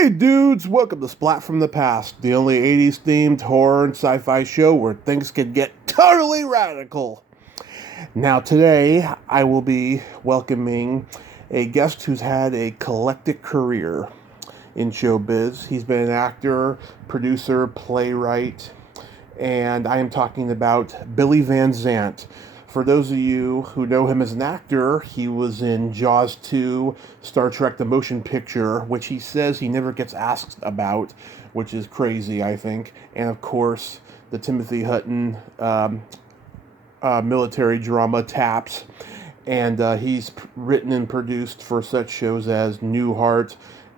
Hey dudes, welcome to Splat from the Past, the only 80s themed horror and sci-fi show where things can get totally radical. Now today, I will be welcoming a guest who's had a eclectic career in showbiz. He's been an actor, producer, playwright, and I am talking about Billy Van Zandt. For those of you who know him as an actor, he was in Jaws 2, Star Trek the Motion Picture, which he says he never gets asked about, which is crazy, I think. And of course, the Timothy Hutton military drama Taps. And he's written and produced for such shows as Newhart,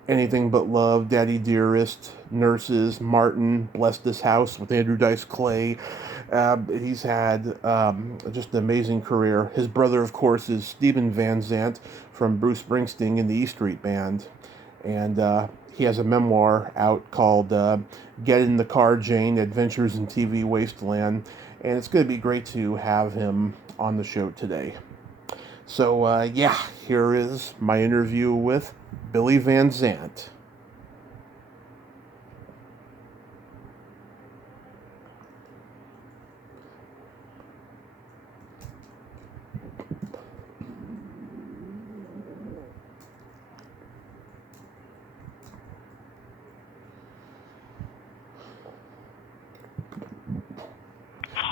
Anything But Love, Daddy Dearest, Nurses, Martin, Bless This House with Andrew Dice Clay. He's had just an amazing career. His brother, of course, is Stephen Van Zandt from Bruce Springsteen in the E Street Band. And he has a memoir out called Get in the Car, Jane, Adventures in TV Wasteland. And it's going to be great to have him on the show today. So, here is my interview with Billy Van Zandt.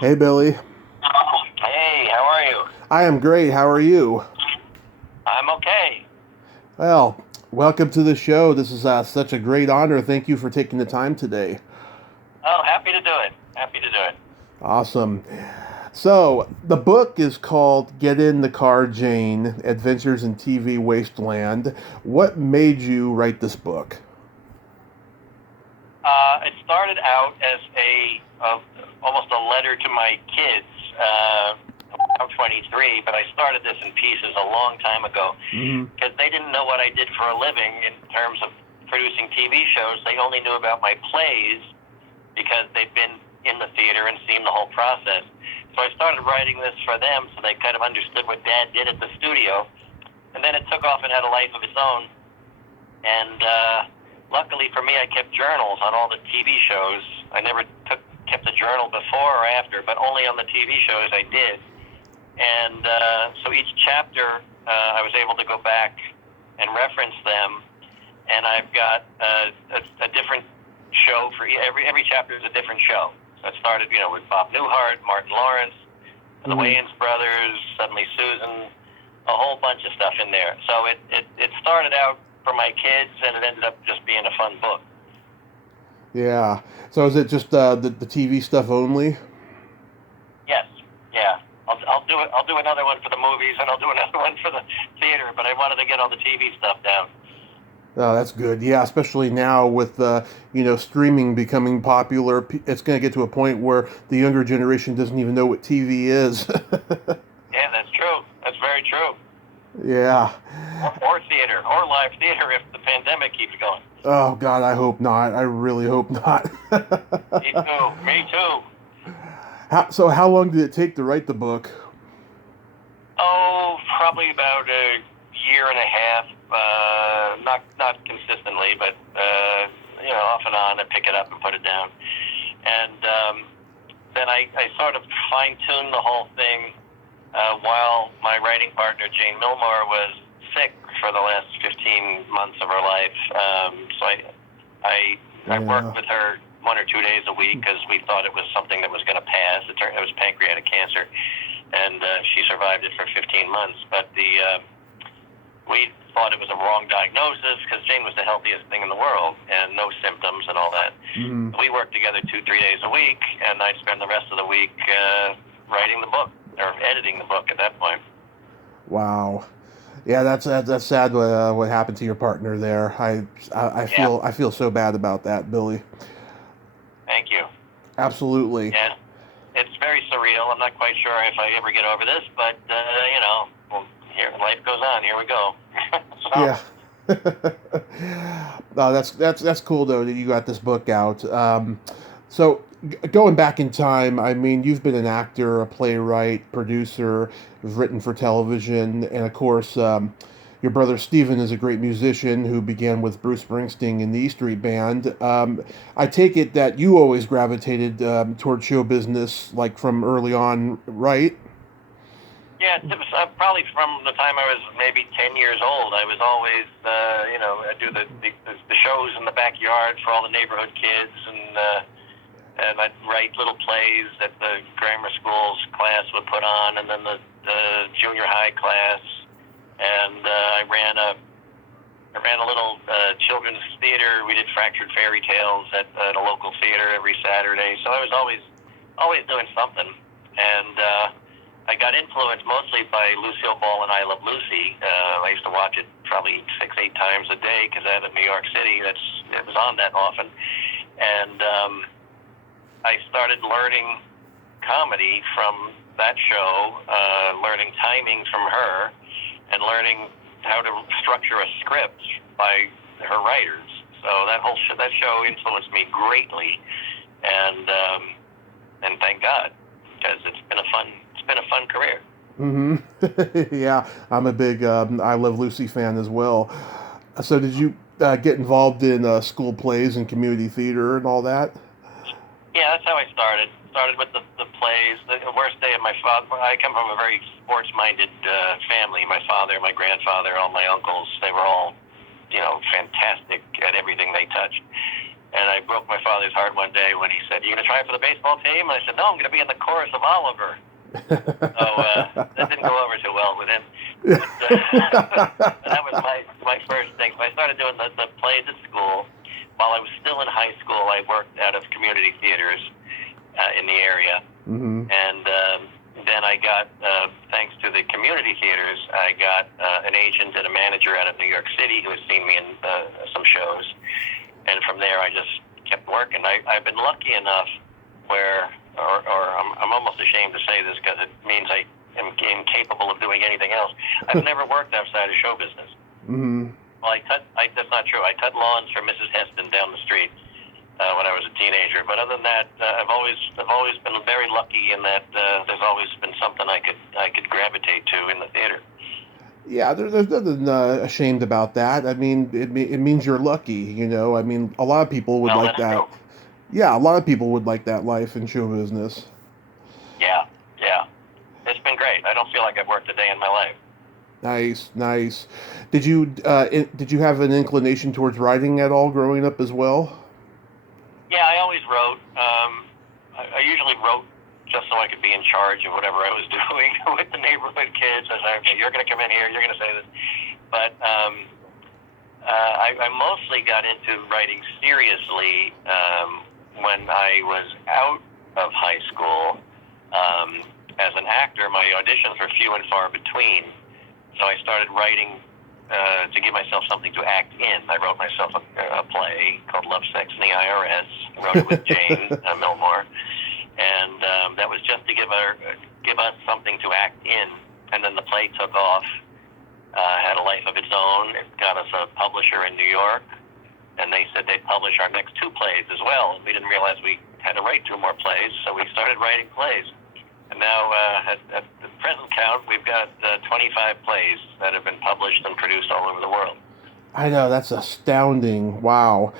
Hey, Billy. Hey, how are you? I am great. How are you? I'm okay. Well, welcome to the show. This is such a great honor. Thank you for taking the time today. Oh, happy to do it. Happy to do it. Awesome. So, the book is called Get in the Car, Jane, Adventures in TV Wasteland. What made you write this book? It started out as almost a letter to my kids. I'm 23, but I started this in pieces a long time ago because they didn't know what I did for a living in terms of producing TV shows. They only knew about my plays because they'd been in the theater and seen the whole process. So I started writing this for them so they kind of understood what Dad did at the studio. And then it took off and had a life of its own. And luckily for me, I kept journals on all the TV shows. I never kept a journal before or after, but only on the TV shows I did. And so each chapter, I was able to go back and reference them. And I've got a different show for every chapter is a different show. So it started, with Bob Newhart, Martin Lawrence, the Wayans brothers, Suddenly Susan, a whole bunch of stuff in there. So it started out for my kids, and it ended up just being a fun book. Yeah. So is it just the TV stuff only? Yes. Yeah. I'll do it. I'll do another one for the movies, and I'll do another one for the theater. But I wanted to get all the TV stuff down. Oh, that's good. Yeah, especially now with streaming becoming popular, it's going to get to a point where the younger generation doesn't even know what TV is. Yeah, that's true. That's very true. Yeah. Or theater, or live theater if the pandemic keeps going. Oh God, I hope not. I really hope not. Me too. Me too. So how long did it take to write the book? Oh, probably about a year and a half. Not consistently, but off and on. I pick it up and put it down, and then I sort of fine-tuned the whole thing while my writing partner Jane Milmore was sick for the last 15 months of her life. So I worked with her 1 or 2 days a week because we thought it was something that was going to pass. It was pancreatic cancer, and she survived it for 15 months. But we thought it was a wrong diagnosis because Jane was the healthiest thing in the world and no symptoms and all that. We worked together 2-3 days a week, and I'd spend the rest of the week writing the book or editing the book at that point. Wow. Yeah, that's sad what happened to your partner there. I feel so bad about that, Billy. Thank you. Absolutely. Yeah, it's very surreal. I'm not quite sure if I ever get over this, but here life goes on. Here we go. Yeah. No, that's cool though that you got this book out. So going back in time, I mean, you've been an actor, a playwright, producer, you've written for television, and of course, Your brother Steven is a great musician who began with Bruce Springsteen in the E Street Band. I take it that you always gravitated toward show business, like from early on, right? Yeah, it was probably from the time I was maybe 10 years old. I was always, I do the shows in the backyard for all the neighborhood kids, and I'd write little plays that the grammar school's class would put on, and then the junior high class, and I ran a little children's theater. We did Fractured Fairy Tales at a local theater every Saturday. So I was always doing something, and I got influenced mostly by Lucille Ball and I Love Lucy. I used to watch it probably 6-8 times a day because I live in New York City. It was on that often, and I started learning comedy from that show, learning timings from her, and learning how to structure a script by her writers. So that show influenced me greatly, and thank God, because it's been a fun career. Mm-hmm. Yeah, I'm a big I Love Lucy fan as well. So did you get involved in school plays and community theater and all that? Yeah, that's how I started. Started with the plays. The worst day of my father. I come from a very sports-minded family. My father, my grandfather, all my uncles, they were all, fantastic at everything they touched. And I broke my father's heart one day when he said, "You going to try for the baseball team?" And I said, "No, I'm going to be in the chorus of Oliver." So that didn't go over too well with him. But, that was my first thing. So I started doing the plays at school. While I was still in high school, I worked out of community theaters in the area. Mm-hmm. And then I got, thanks to the community theaters, I got an agent and a manager out of New York City who had seen me in some shows. And from there, I just kept working. I've been lucky enough where, or I'm almost ashamed to say this because it means I am incapable of doing anything else. I've never worked outside of show business. Mm-hmm. Well, that's not true. I cut lawns for Mrs. Heston down the street when I was a teenager. But other than that, I've always been very lucky in that there's always been something I could gravitate to in the theater. Yeah, there's nothing ashamed about that. I mean, it means you're lucky, I mean, a lot of people would like that. True. Yeah, a lot of people would like that life in show business. Yeah. It's been great. I don't feel like I've worked a day in my life. Nice. Did you have an inclination towards writing at all growing up as well? Yeah, I always wrote. I usually wrote just so I could be in charge of whatever I was doing with the neighborhood kids. I said, "Okay, you're going to come in here. You're going to say this." But I mostly got into writing seriously when I was out of high school. As an actor, my auditions were few and far between. So I started writing to give myself something to act in. I wrote myself a play called Love, Sex, and the IRS. I wrote it with Jane Milmore. And that was just to give us something to act in. And then the play took off, had a life of its own. It got us a publisher in New York. And they said they'd publish our next 2 plays as well. And we didn't realize we had to write 2 more plays, so we started writing plays. And now, at the present count, we've got 25 plays that have been published and produced all over the world. I know, that's astounding. Wow.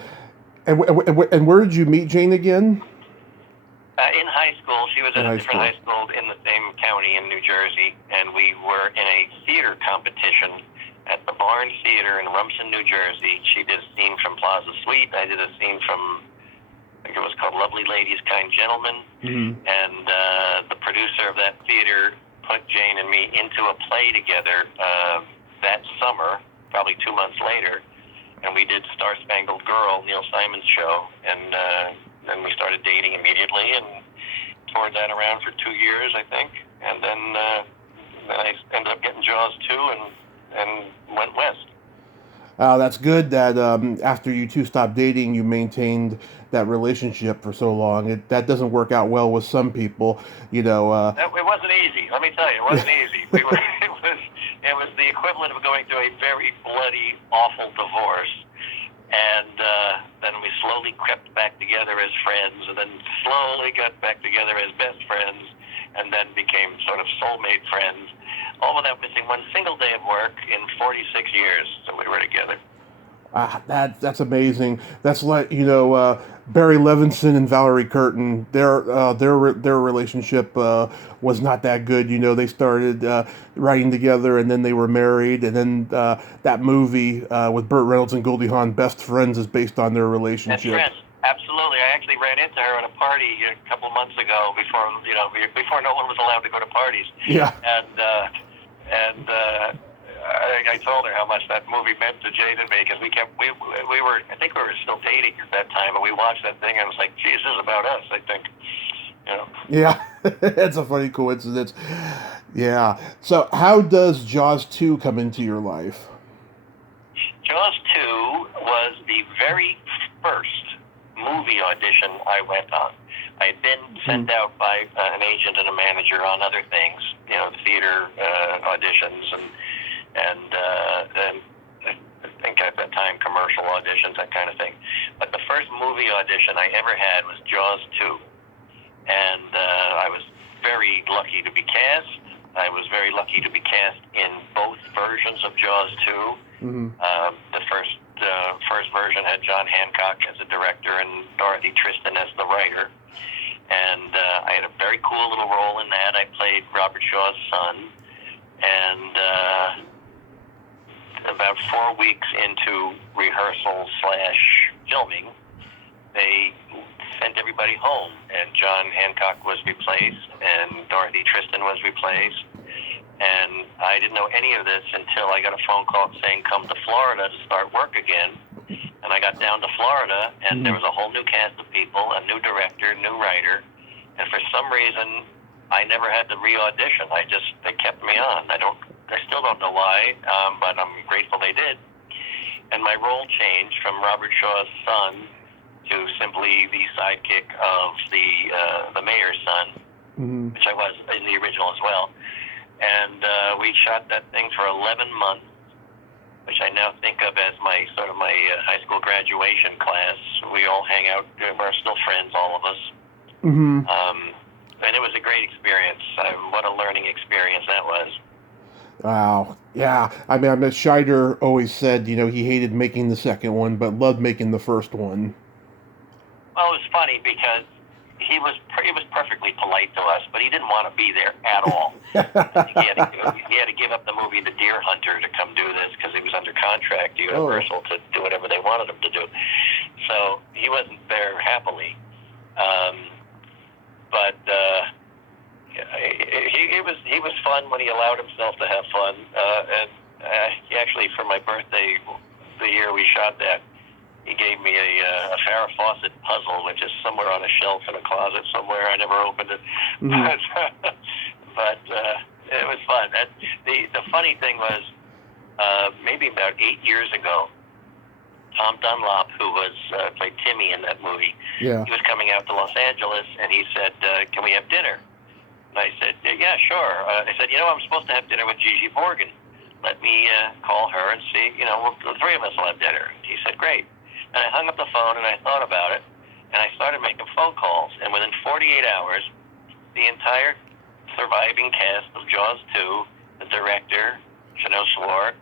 And where did you meet Jane again? In high school. She was at a different high school in the same county in New Jersey, and we were in a theater competition at the Barn Theater in Rumson, New Jersey. She did a scene from Plaza Suite. I did a scene from, I think it was called Lovely Ladies, Kind Gentlemen. Mm-hmm. And the producer of that theater put Jane and me into a play together that summer, probably 2 months later. And we did Star Spangled Girl, Neil Simon's show. And then we started dating immediately and toured that around for 2 years, I think. And then I ended up getting Jaws 2 and went west. That's good that after you two stopped dating, you maintained that relationship for so long. That doesn't work out well with some people, It wasn't easy. Let me tell you, it wasn't easy. It was the equivalent of going through a very bloody, awful divorce. And then we slowly crept back together as friends, and then slowly got back together as best friends, and then became sort of soulmate friends. all without missing one single day of work in 46 years that we were together. That's amazing. That's like Barry Levinson and Valerie Curtin. Their relationship was not that good. They started writing together, and then they were married, and then that movie with Burt Reynolds and Goldie Hawn, Best Friends, is based on their relationship. Best Friends, absolutely. I actually ran into her at a party a couple of months ago before no one was allowed to go to parties. Yeah. And I told her how much that movie meant to Jade and me, because we were, I think we were still dating at that time, and we watched that thing and I was like, geez, this is about us, I think. Yeah, it's a funny coincidence. Yeah. So how does Jaws 2 come into your life? Jaws 2 was the very first movie audition I went on. I had been sent out by an agent and a manager on other things, theater auditions and I think at that time commercial auditions, that kind of thing. But the first movie audition I ever had was Jaws 2. And I was very lucky to be cast. I was very lucky to be cast in both versions of Jaws 2. Mm-hmm. The first version had John Hancock as the director and Dorothy Tristan as the writer. And I had a very cool little role in that. I played Robert Shaw's son. And about 4 weeks into rehearsal/filming, they sent everybody home, and John Hancock was replaced, and Dorothy Tristan was replaced, and I didn't know any of this until I got a phone call saying, come to Florida to start work again, and I got down to Florida, and there was a whole new cast of people, a new director, new writer, and for some reason, I never had to re-audition. They kept me on. I still don't know why, but I'm grateful they did. And my role changed from Robert Shaw's son to simply the sidekick of the mayor's son, which I was in the original as well. And we shot that thing for 11 months, which I now think of as my high school graduation class. We all hang out. We're still friends, all of us. Mm-hmm. And it was a great experience. What a learning experience that was. Wow. Yeah. I mean, Scheider always said, he hated making the second one, but loved making the first one. Well, it was funny because he was perfectly polite to us, but he didn't want to be there at all. he had to give up the movie The Deer Hunter to come do this because he was under contract to Universal to do whatever they wanted him to do. So he wasn't there happily. But he was fun when he allowed himself to have fun. And he actually, for my birthday, the year we shot that, he gave me a Farrah Fawcett puzzle, which is somewhere on a shelf in a closet somewhere. I never opened it. Mm-hmm. But it was fun. The funny thing was, maybe about 8 years ago, Tom Dunlop, who played Timmy in that movie, he was coming out to Los Angeles, and he said, can we have dinner? And I said, yeah, sure. I said, I'm supposed to have dinner with Gigi Borgen. Let me call her and see, the three of us will have dinner. He said, great. And I hung up the phone, and I thought about it, and I started making phone calls. And within 48 hours, the entire surviving cast of Jaws 2, the director, Chanel Swart,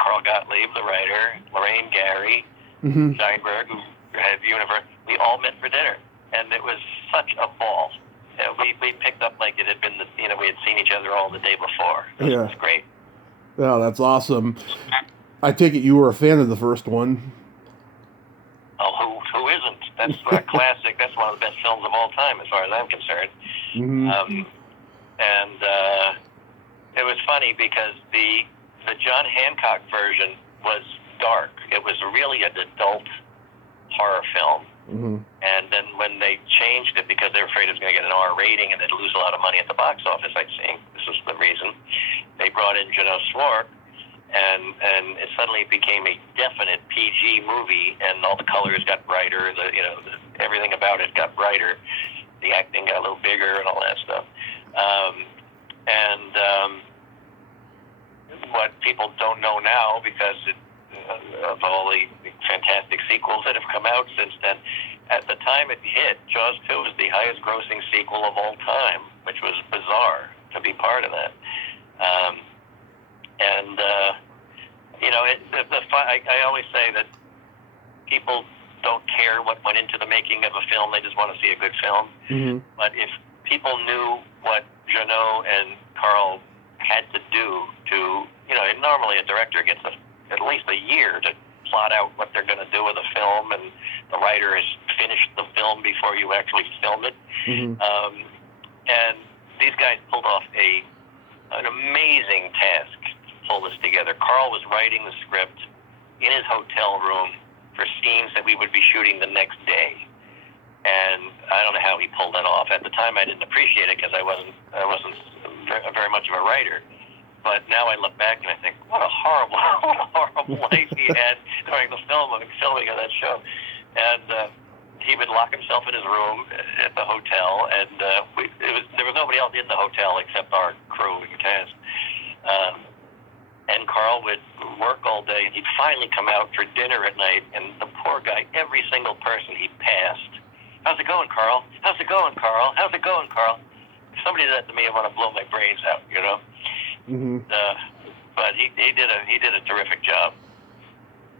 Carl Gottlieb, the writer, Lorraine Gary, Steinberg, who had Universe, we all met for dinner. And it was such a ball. We picked up like it had been, we had seen each other all the day before. It was great. Oh, that's awesome. I take it you were a fan of the first one. Oh, who isn't? That's a classic. That's one of the best films of all time, as far as I'm concerned. Mm-hmm. It was funny because the John Hancock version was dark. It was really an adult horror film. Mm-hmm. And then when they changed it because they were afraid it was going to get an R rating and they'd lose a lot of money at the box office, I think this was the reason, they brought in Janelle Swart, and it suddenly became a definite PG movie, and all the colors got brighter, everything about it got brighter, the acting got a little bigger and all that stuff. What people don't know now, because of all the fantastic sequels that have come out since then, at the time it hit, Jaws 2 was the highest grossing sequel of all time, which was bizarre to be part of that. Um, and I always say that people don't care what went into the making of a film; they just want to see a good film. Mm-hmm. But if people knew what Janot and Carl had to do to, and normally a director gets at least a year to plot out what they're going to do with a film, and the writer has finished the film before you actually film it. Mm-hmm. And these guys pulled off an amazing task to pull this together. Carl was writing the script in his hotel room for scenes that we would be shooting the next day. And I don't know how he pulled that off. At the time, I didn't appreciate it because I wasn't very much of a writer. But now I look back and I think, what a horrible life he had during the filming of that show. And he would lock himself in his room at the hotel, and there was nobody else in the hotel except our crew and cast. And Carl would work all day, and he'd finally come out for dinner at night, and the poor guy, every single person he passed, "How's it going, Carl? How's it going, Carl? How's it going, Carl?" If somebody did that to me, I want to blow my brains out, Mm-hmm. But he did a terrific job.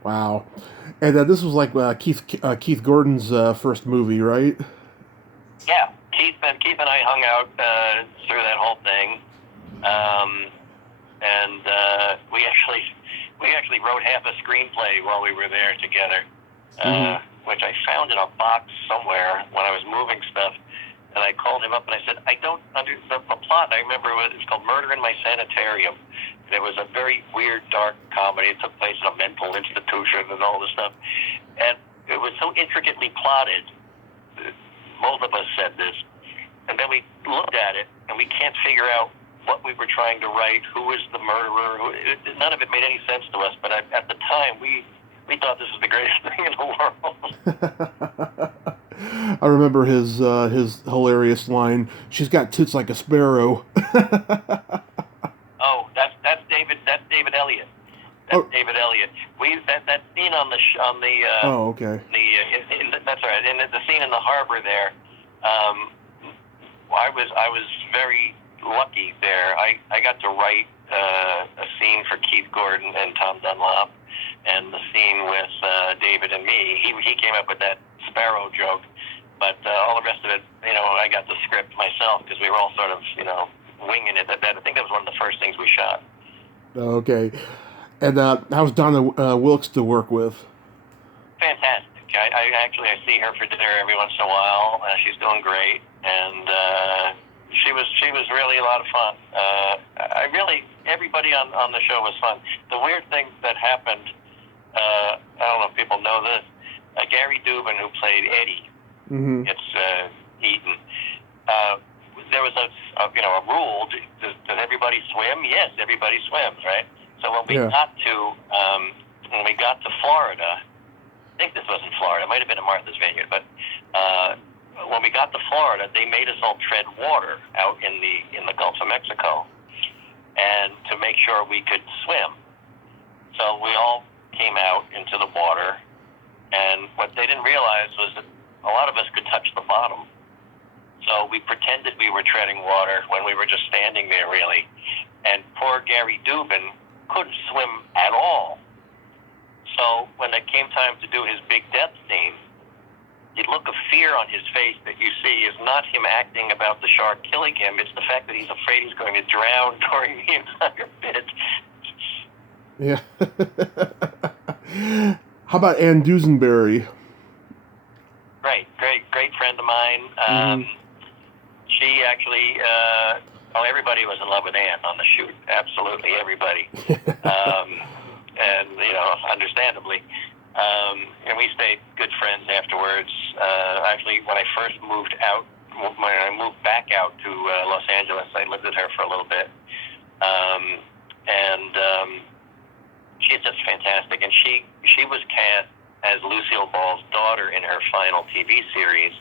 Wow. And this was like Keith Gordon's first movie, right? Yeah, Keith and I hung out through that whole thing, and we actually wrote half a screenplay while we were there together, which I found in a box somewhere when I was moving stuff. And I called him up and I said, I don't understand the plot. I remember it was called Murder in My Sanitarium. And it was a very weird, dark comedy. It took place in a mental institution and all this stuff. And it was so intricately plotted. Both of us said this. And then we looked at it and we can't figure out what we were trying to write, who was the murderer. None of it made any sense to us. But at the time, we thought this was the greatest thing in the world. I remember his hilarious line, "She's got tits like a sparrow." Oh, that's David Elliott. David Elliott. That scene on the oh, okay. That's all right. And the scene in the harbor there, I was very lucky there. I got to write a scene for Keith Gordon and Tom Dunlop, and the scene with David and me. He came up with that sparrow joke, but all the rest of it, I got the script myself because we were all sort of, winging it. I think that was one of the first things we shot. Okay. And how's Donna Wilkes to work with? Fantastic. I see her for dinner every once in a while. She's doing great, and she was really a lot of fun. Everybody on the show was fun. The weird thing that happened, I don't know if people know this, Gary Dubin, who played Eddie, gets eaten. There was a rule. Does everybody swim? Yes, everybody swims, right? So when we got to Florida, I think this was in Florida. It might have been in Martha's Vineyard, but when we got to Florida, they made us all tread water out in the Gulf of Mexico, and to make sure we could swim. So we all came out into the water, and what they didn't realize was that a lot of us could touch the bottom. So we pretended we were treading water when we were just standing there, really. And poor Gary Dubin couldn't swim at all. So when it came time to do his big death scene, the look of fear on his face that you see is not him acting about the shark killing him. It's the fact that he's afraid he's going to drown during the entire bit. Yeah. How about Ann Dusenberry? Great friend of mine. She actually, everybody was in love with Ann on the shoot. Absolutely everybody. And, understandably. And we stayed good friends afterwards. Actually, when I first moved back out to Los Angeles, I lived with her for a little bit. She's just fantastic. And she was cast as Lucille Ball's daughter in her final TV series.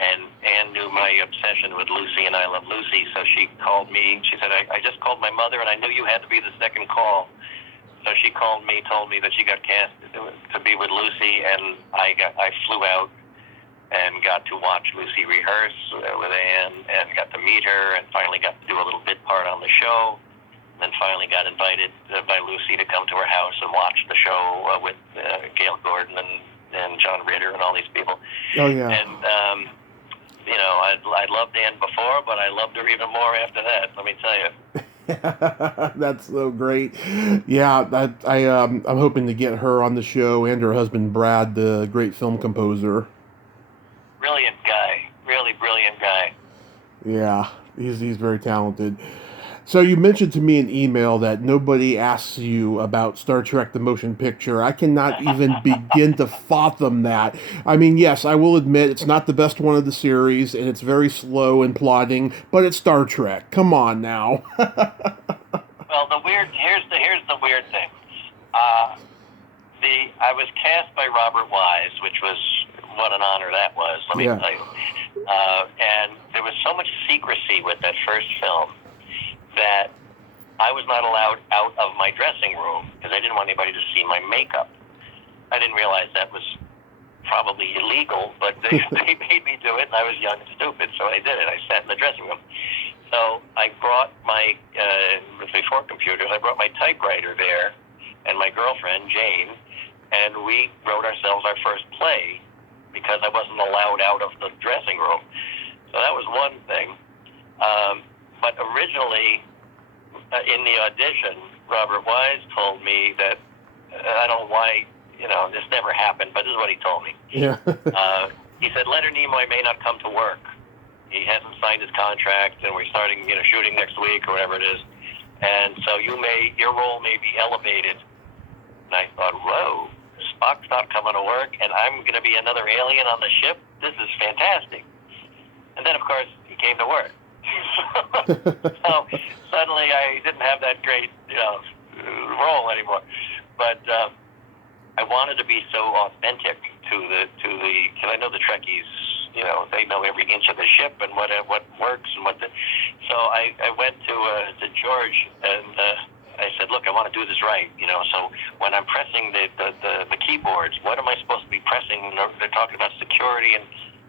And Anne knew my obsession with Lucy and I Love Lucy, so she called me. She said, I just called my mother, and I knew you had to be the second call. So she called me, told me that she got cast to be with Lucy, and I flew out and got to watch Lucy rehearse with Anne, and got to meet her, and finally got to do a little bit part on the show. and finally got invited by Lucy to come to her house and watch the show with Gail Gordon and John Ritter and all these people. Oh, yeah. And, you know, I loved Ann before, but I loved her even more after that, let me tell you. That's so great. Yeah, I'm hoping to get her on the show, and her husband Brad, the great film composer. Brilliant guy. Really brilliant guy. Yeah, he's very talented. So you mentioned to me in email that nobody asks you about Star Trek the Motion Picture. I cannot even begin to fathom that. I mean, yes, I will admit it's not the best one of the series, and it's very slow and plodding, but it's Star Trek. Come on now. Well, here's the weird thing. I was cast by Robert Wise, which was what an honor that was. Let me tell you. And there was so much secrecy with that first film that I was not allowed out of my dressing room because I didn't want anybody to see my makeup. I didn't realize that was probably illegal, but they made me do it, and I was young and stupid, so I did it. I sat in the dressing room. So I brought my, before computers, I brought my typewriter there and my girlfriend, Jane, and we wrote ourselves our first play because I wasn't allowed out of the dressing room. So that was one thing. But originally, in the audition, Robert Wise told me that, I don't know why, you know, this never happened, but this is what he told me. Yeah. He said, Leonard Nimoy may not come to work. He hasn't signed his contract, and we're starting, you know, shooting next week or whatever it is. And so your role may be elevated. And I thought, whoa, Spock's not coming to work, and I'm going to be another alien on the ship? This is fantastic. And then, of course, he came to work. So suddenly I didn't have that great, you know, role anymore. But I wanted to be so authentic to the, because I know the Trekkies, you know, they know every inch of the ship and what works and so I went to George and I said, look, I want to do this right, you know, so when I'm pressing the keyboards, what am I supposed to be pressing? They're talking about security, and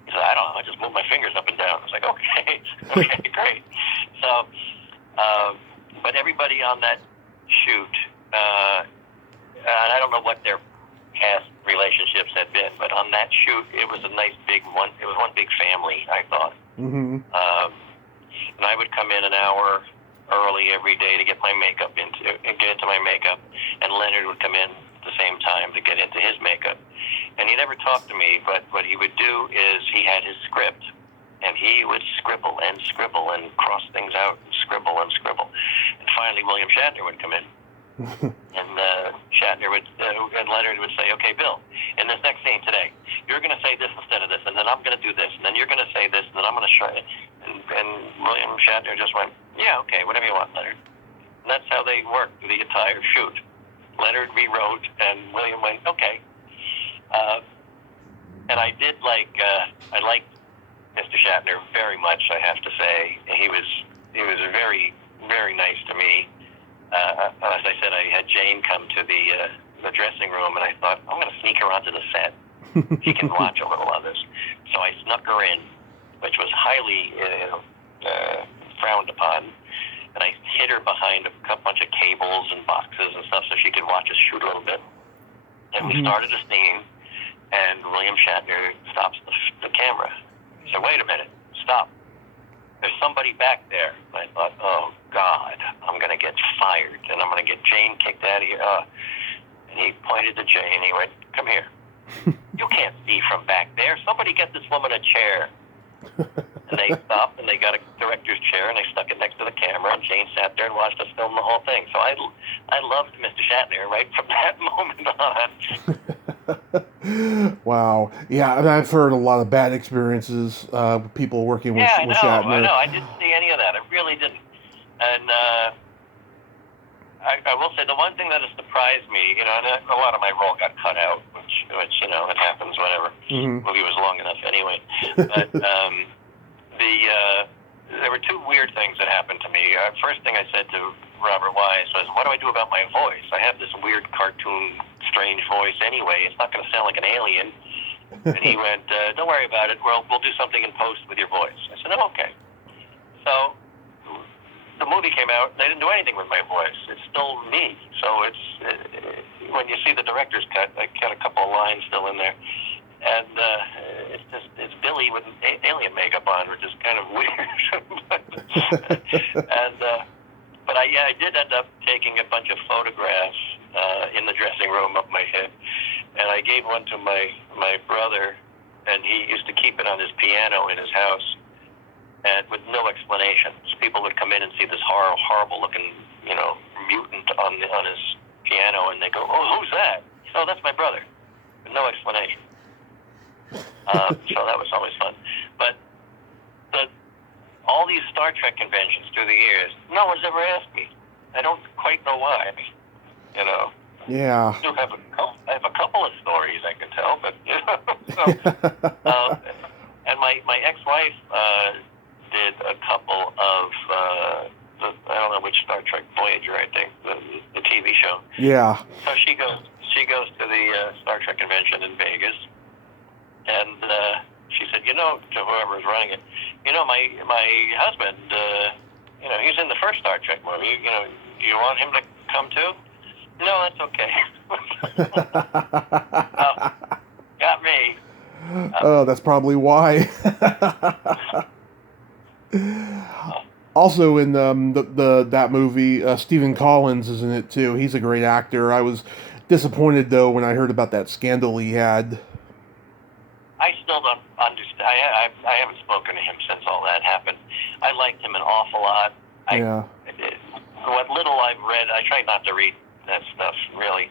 he said, I don't know, I just move my fingers up and down. I was like, okay, great. So, but everybody on that shoot, and I don't know what their past relationships had been, but on that shoot, it was a nice big one. It was one big family, I thought. Mm-hmm. And I would come in an hour early every day to get my makeup get into my makeup, and Leonard would come in at the same time to get into his makeup. And he never talked to me, but what he would do is he had his script, and he would scribble and scribble and cross things out and scribble and scribble. And finally, William Shatner would come in. And Shatner would, and Leonard would say, okay, Bill, in this next scene today, you're going to say this instead of this, and then I'm going to do this, and then you're going to say this, and then I'm going to show it. And William Shatner just went, yeah, okay, whatever you want, Leonard. And that's how they worked the entire shoot. Leonard rewrote, and William went, okay. And I did I liked Mr. Shatner very much, I have to say. He was very, very nice to me. As I said, I had Jane come to the dressing room, and I thought, I'm going to sneak her onto the set. She can watch a little of this. So I snuck her in, which was highly frowned upon, and I hid her behind a bunch of cables and boxes and stuff so she could watch us shoot a little bit. And we started a scene, and William Shatner stops the camera. He said, wait a minute, stop. There's somebody back there. And I thought, oh, God, I'm going to get fired, and I'm going to get Jane kicked out of here. And he pointed to Jane, and he went, come here. You can't see from back there. Somebody get this woman a chair. And they stopped, and they got a director's chair, and they stuck it next to the camera, and Jane sat there and watched us film the whole thing. So I loved Mr. Shatner right from that moment on. Wow. Yeah, and I've heard a lot of bad experiences with people working with Shatner. I know. I didn't see any of that. I really didn't. And I will say the one thing that has surprised me, you know, and a lot of my role got cut out, which you know, it happens whenever. The movie was long enough anyway. But there were two weird things that happened to me. First thing I said to Robert Wise was, what do I do about my voice? I have this weird cartoon, strange voice anyway. It's not going to sound like an alien. And he went, don't worry about it. We'll do something in post with your voice. I said, oh, okay. So the movie came out, they didn't do anything with my voice. It's still me. So when you see the director's cut, I got a couple of lines still in there. And it's Billy with alien makeup on, which is kind of weird. But I did end up taking a bunch of photographs in the dressing room of my head, and I gave one to my brother, and he used to keep it on his piano in his house, and with no explanations. People would come in and see this horrible looking, mutant on his piano, and they go, "Oh, who's that?" "Oh, that's my brother." With no explanation. So that was always fun. But all these Star Trek conventions through the years, no one's ever asked me. I don't quite know why. Yeah. I have a couple of stories I can tell, but and my ex-wife did a couple of I don't know which Star Trek Voyager, I think, the TV show. Yeah. So she goes to the Star Trek convention in Vegas, and she said, to whoever was running it, my husband, he's in the first Star Trek movie. You want him to come too? No, that's okay. Got me. Oh, that's probably why. Also, in that movie, Stephen Collins is in it too. He's a great actor. I was disappointed though when I heard about that scandal he had. I still don't understand. I haven't spoken to him since all that happened. I liked him an awful lot. Yeah. What little I've read, I try not to read that stuff really.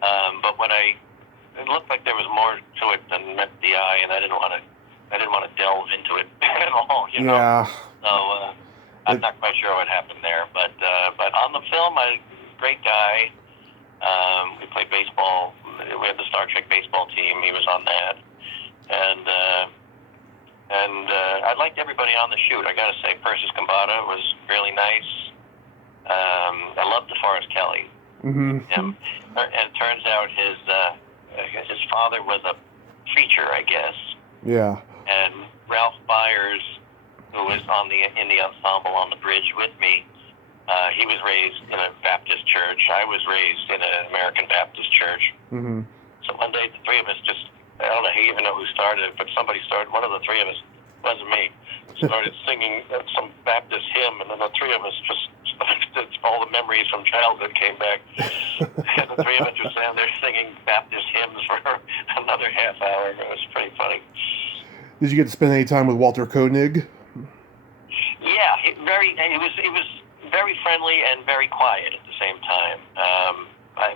But it looked like there was more to it than met the eye, and I didn't want to delve into it at all. Yeah. So I'm not quite sure what happened there. But on the film, great guy. We played baseball. We had the Star Trek baseball team. He was on that. And I liked everybody on the shoot. I got to say, Persis Kambata was really nice. I loved DeForest Kelly. Mm-hmm. And it turns out his father was a preacher, I guess. Yeah. And Ralph Byers, who was in the ensemble on the bridge with me, he was raised in a Baptist church. I was raised in an American Baptist church. Mm-hmm. So one day, the three of us I don't even know who started it, but somebody started, one of the three of us, wasn't me, started singing some Baptist hymn, and then the three of us all the memories from childhood came back. And the three of us were standing there singing Baptist hymns for another half hour. It was pretty funny. Did you get to spend any time with Walter Koenig? Yeah, he was very friendly and very quiet at the same time.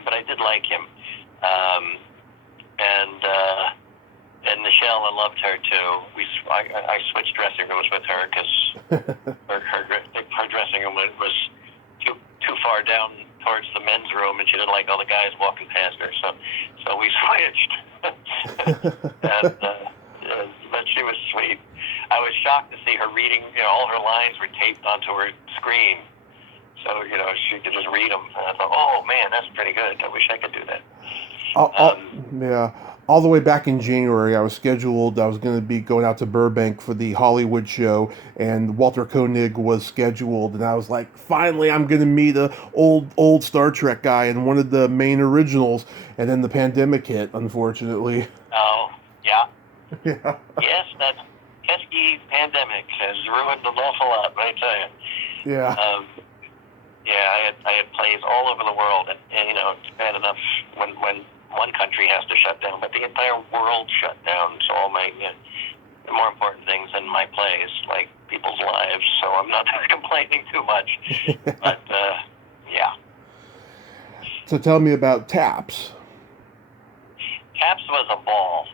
But I did like him. And Michelle, I loved her too. I switched dressing rooms with her because her dressing room was too far down towards the men's room, and she didn't like all the guys walking past her. So we switched. But she was sweet. I was shocked to see her reading. All her lines were taped onto her screen, so she could just read them. And I thought, oh man, that's pretty good. I wish I could do that. Yeah. All the way back in January, I was going to be going out to Burbank for the Hollywood show, and Walter Koenig was scheduled, and I was like, finally, I'm going to meet a old Star Trek guy and one of the main originals, and then the pandemic hit, unfortunately. Oh, yeah. Yeah. Yes, that pesky pandemic has ruined an awful lot, I tell you. Yeah. I had plays all over the world, and it's bad enough when one country has to shut down, but the entire world shut down. So all my more important things than my plays, like people's lives. So I'm not complaining too much. But yeah. So tell me about TAPS. TAPS was a ball.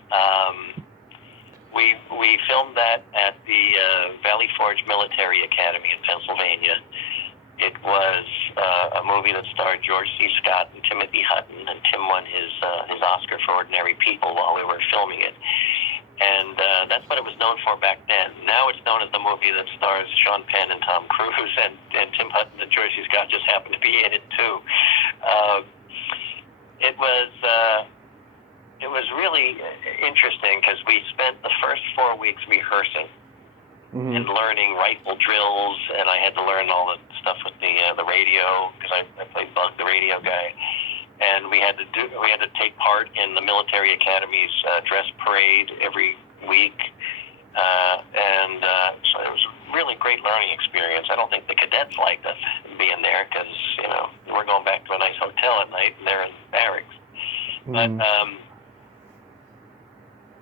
We filmed that at the Valley Forge Military Academy in Pennsylvania. It was a movie that starred George C. Scott and Timothy Hutton, and Tim won his Oscar for Ordinary People while we were filming it. And that's what it was known for back then. Now it's known as the movie that stars Sean Penn and Tom Cruise, and Tim Hutton and George C. Scott just happened to be in it too. It was really interesting because we spent the first 4 weeks rehearsing, and learning rifle drills, and I had to learn all the stuff with the radio because I played Bug, the radio guy. And we had to take part in the military academy's dress parade every week, so it was a really great learning experience. I don't think the cadets liked us being there because we're going back to a nice hotel at night and they're in barracks. But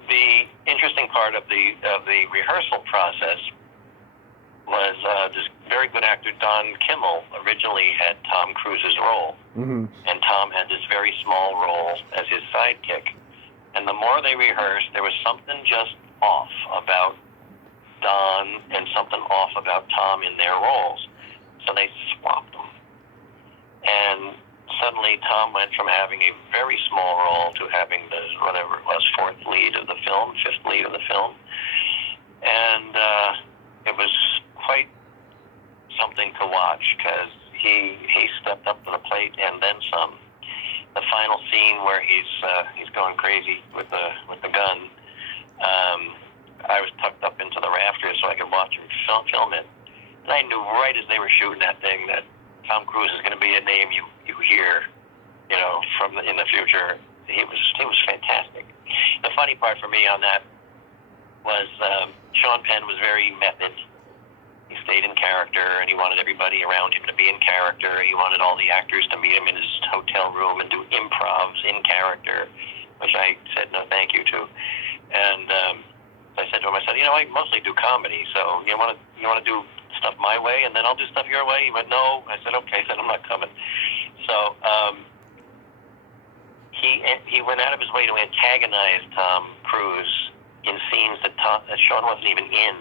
the interesting part of the rehearsal process was this very good actor, Don Kimmel, originally had Tom Cruise's role. And Tom had this very small role as his sidekick. And the more they rehearsed, there was something just off about Don and something off about Tom in their roles. So they swapped them. And suddenly Tom went from having a very small role to having the, whatever it was, fifth lead of the film. And it was quite something to watch because he stepped up to the plate and then some. The final scene where he's going crazy with the gun, I was tucked up into the rafters so I could watch him film it. And I knew right as they were shooting that thing that Tom Cruise is going to be a name you hear, in the future. He was fantastic. The funny part for me on that was Sean Penn was very method. He stayed in character, and he wanted everybody around him to be in character. He wanted all the actors to meet him in his hotel room and do improvs in character, which I said no thank you to. And I said to him, I mostly do comedy, so you want to do stuff my way, and then I'll do stuff your way? He went, no. I said, okay. I said, I'm not coming. So he went out of his way to antagonize Tom Cruise in scenes that Sean wasn't even in.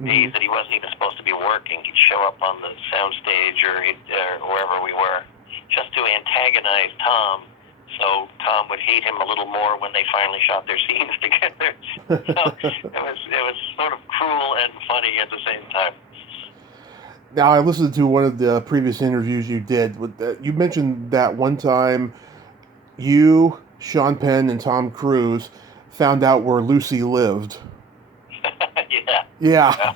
Days that he wasn't even supposed to be working. He'd show up on the soundstage or wherever we were just to antagonize Tom, so Tom would hate him a little more when they finally shot their scenes together. So it was sort of cruel and funny at the same time. Now, I listened to one of the previous interviews you did. You mentioned that one time you, Sean Penn, and Tom Cruise found out where Lucy lived. Yeah.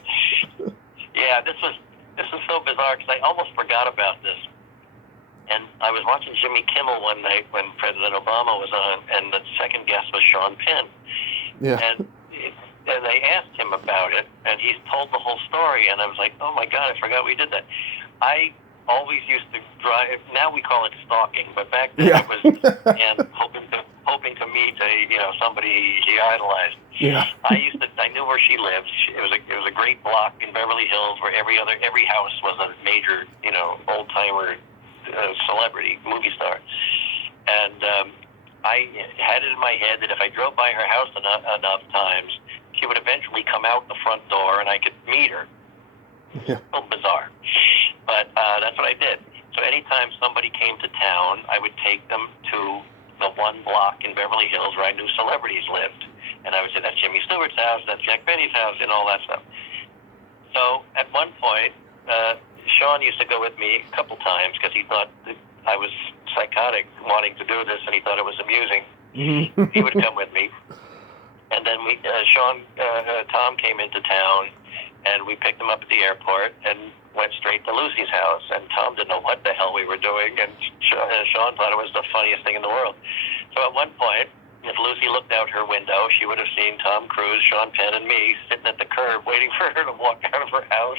Yeah, this was so bizarre because I almost forgot about this. And I was watching Jimmy Kimmel one night when President Obama was on, and the second guest was Sean Penn. Yeah. And they asked him about it, and he's told the whole story, and I was like, oh my God, I forgot we did that. I always used to drive, now we call it stalking, but back then it was and hoping to meet somebody he idolized. Yeah. I knew where she lived. It was a great block in Beverly Hills where every house was a major, old timer celebrity movie star. And I had it in my head that if I drove by her house enough times, she would eventually come out the front door and I could meet her. Yeah. A little bizarre. But that's what I did. So anytime somebody came to town, I would take them to the one block in Beverly Hills where I knew celebrities lived. And I would say, that's Jimmy Stewart's house, that's Jack Benny's house, and all that stuff. So at one point, Sean used to go with me a couple times because he thought that I was psychotic wanting to do this, and he thought it was amusing. He would come with me. And then Tom came into town, and we picked him up at the airport and went straight to Lucy's house. And Tom didn't know what the hell we were doing, and Sean thought it was the funniest thing in the world. So at one point, if Lucy looked out her window, she would have seen Tom Cruise, Sean Penn, and me sitting at the curb waiting for her to walk out of her house.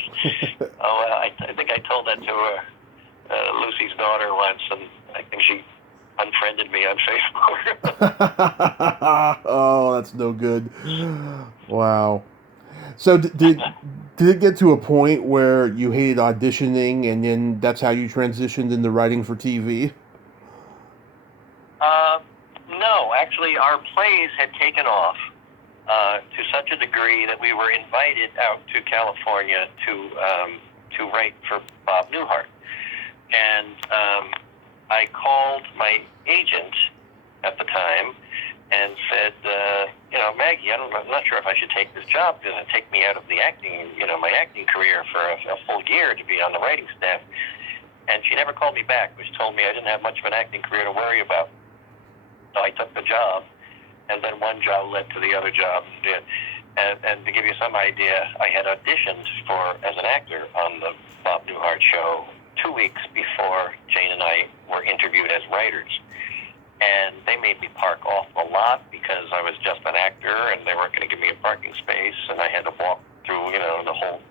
I think I told that to Lucy's daughter once, and I think she unfriended me on Facebook. Oh, that's no good. Wow. So did it get to a point where you hated auditioning, and then that's how you transitioned into writing for TV? No, actually, our plays had taken off to such a degree that we were invited out to California to write for Bob Newhart. And I called my agent at the time and said, Maggie, I'm not sure if I should take this job because it'd take me out of the acting, my acting career for a full year to be on the writing staff. And she never called me back, which told me I didn't have much of an acting career to worry about. So I took the job, and then one job led to the other job. And to give you some idea, I had auditioned as an actor on the Bob Newhart show 2 weeks before Jane and I were interviewed as writers. And they made me park off the lot because I was just an actor and they weren't going to give me a parking space, and I had to walk through, the whole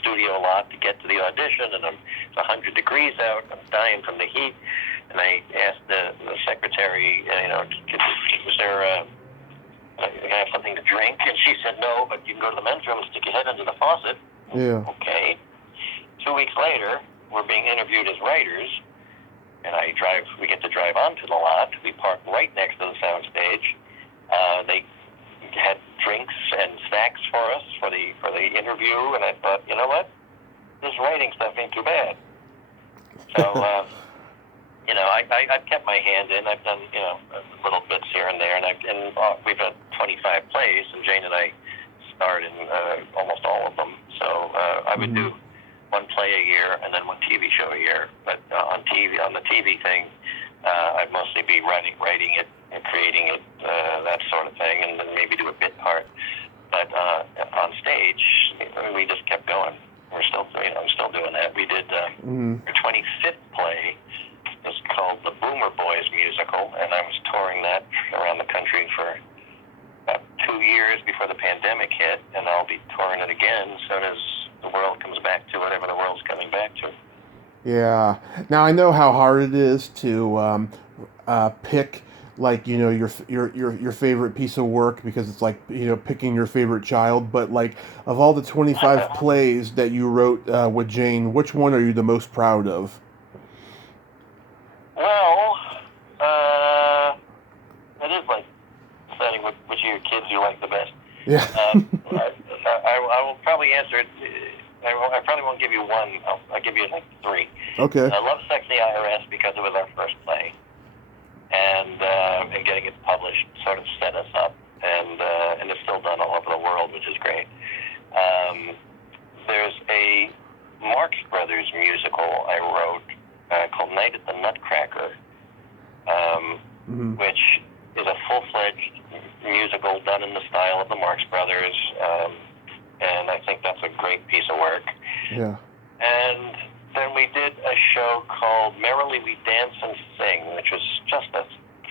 studio lot to get to the audition, and it's 100 degrees out. I'm dying from the heat, and I asked the secretary, was there can I have something to drink? And she said no, but you can go to the men's room and stick your head under the faucet. Yeah. Okay. 2 weeks later, we're being interviewed as writers, and we get to drive onto the lot. We park right next to the sound stage. They had drinks and snacks for us for the interview, and I thought, you know what? This writing stuff ain't too bad. So, I've kept my hand in. I've done, little bits here and there, and we've had 25 plays, and Jane and I starred in almost all of them. So I would do one play a year and then one TV show a year. But on the TV thing, I'd mostly be writing it and creating it, that sort of thing, and then maybe do a bit part. But on stage, we just kept going. I'm still doing that. We did our 25th play. It's called the Boomer Boys musical, and I was touring that around the country for about 2 years before the pandemic hit, and I'll be touring it again as soon as the world comes back to whatever the world's coming back to. Yeah. Now I know how hard it is to pick, like, your favorite piece of work, because it's like, picking your favorite child. But like, of all the 25 plays that you wrote with Jane, which one are you the most proud of? Well, it is like deciding which of your kids you like the best. Yeah. I will probably answer it. I probably won't give you one. I'll give you like three. Okay. I love Sex and the IRS because it was our first play, and getting it published sort of set us up, and it's still done all over the world, which is great. There's a Marx Brothers musical I wrote called Night at the Nutcracker, which is a full-fledged musical done in the style of the Marx Brothers, and I think that's a great piece of work. Yeah. And then we did a show called Merrily We Dance and Sing, which was just a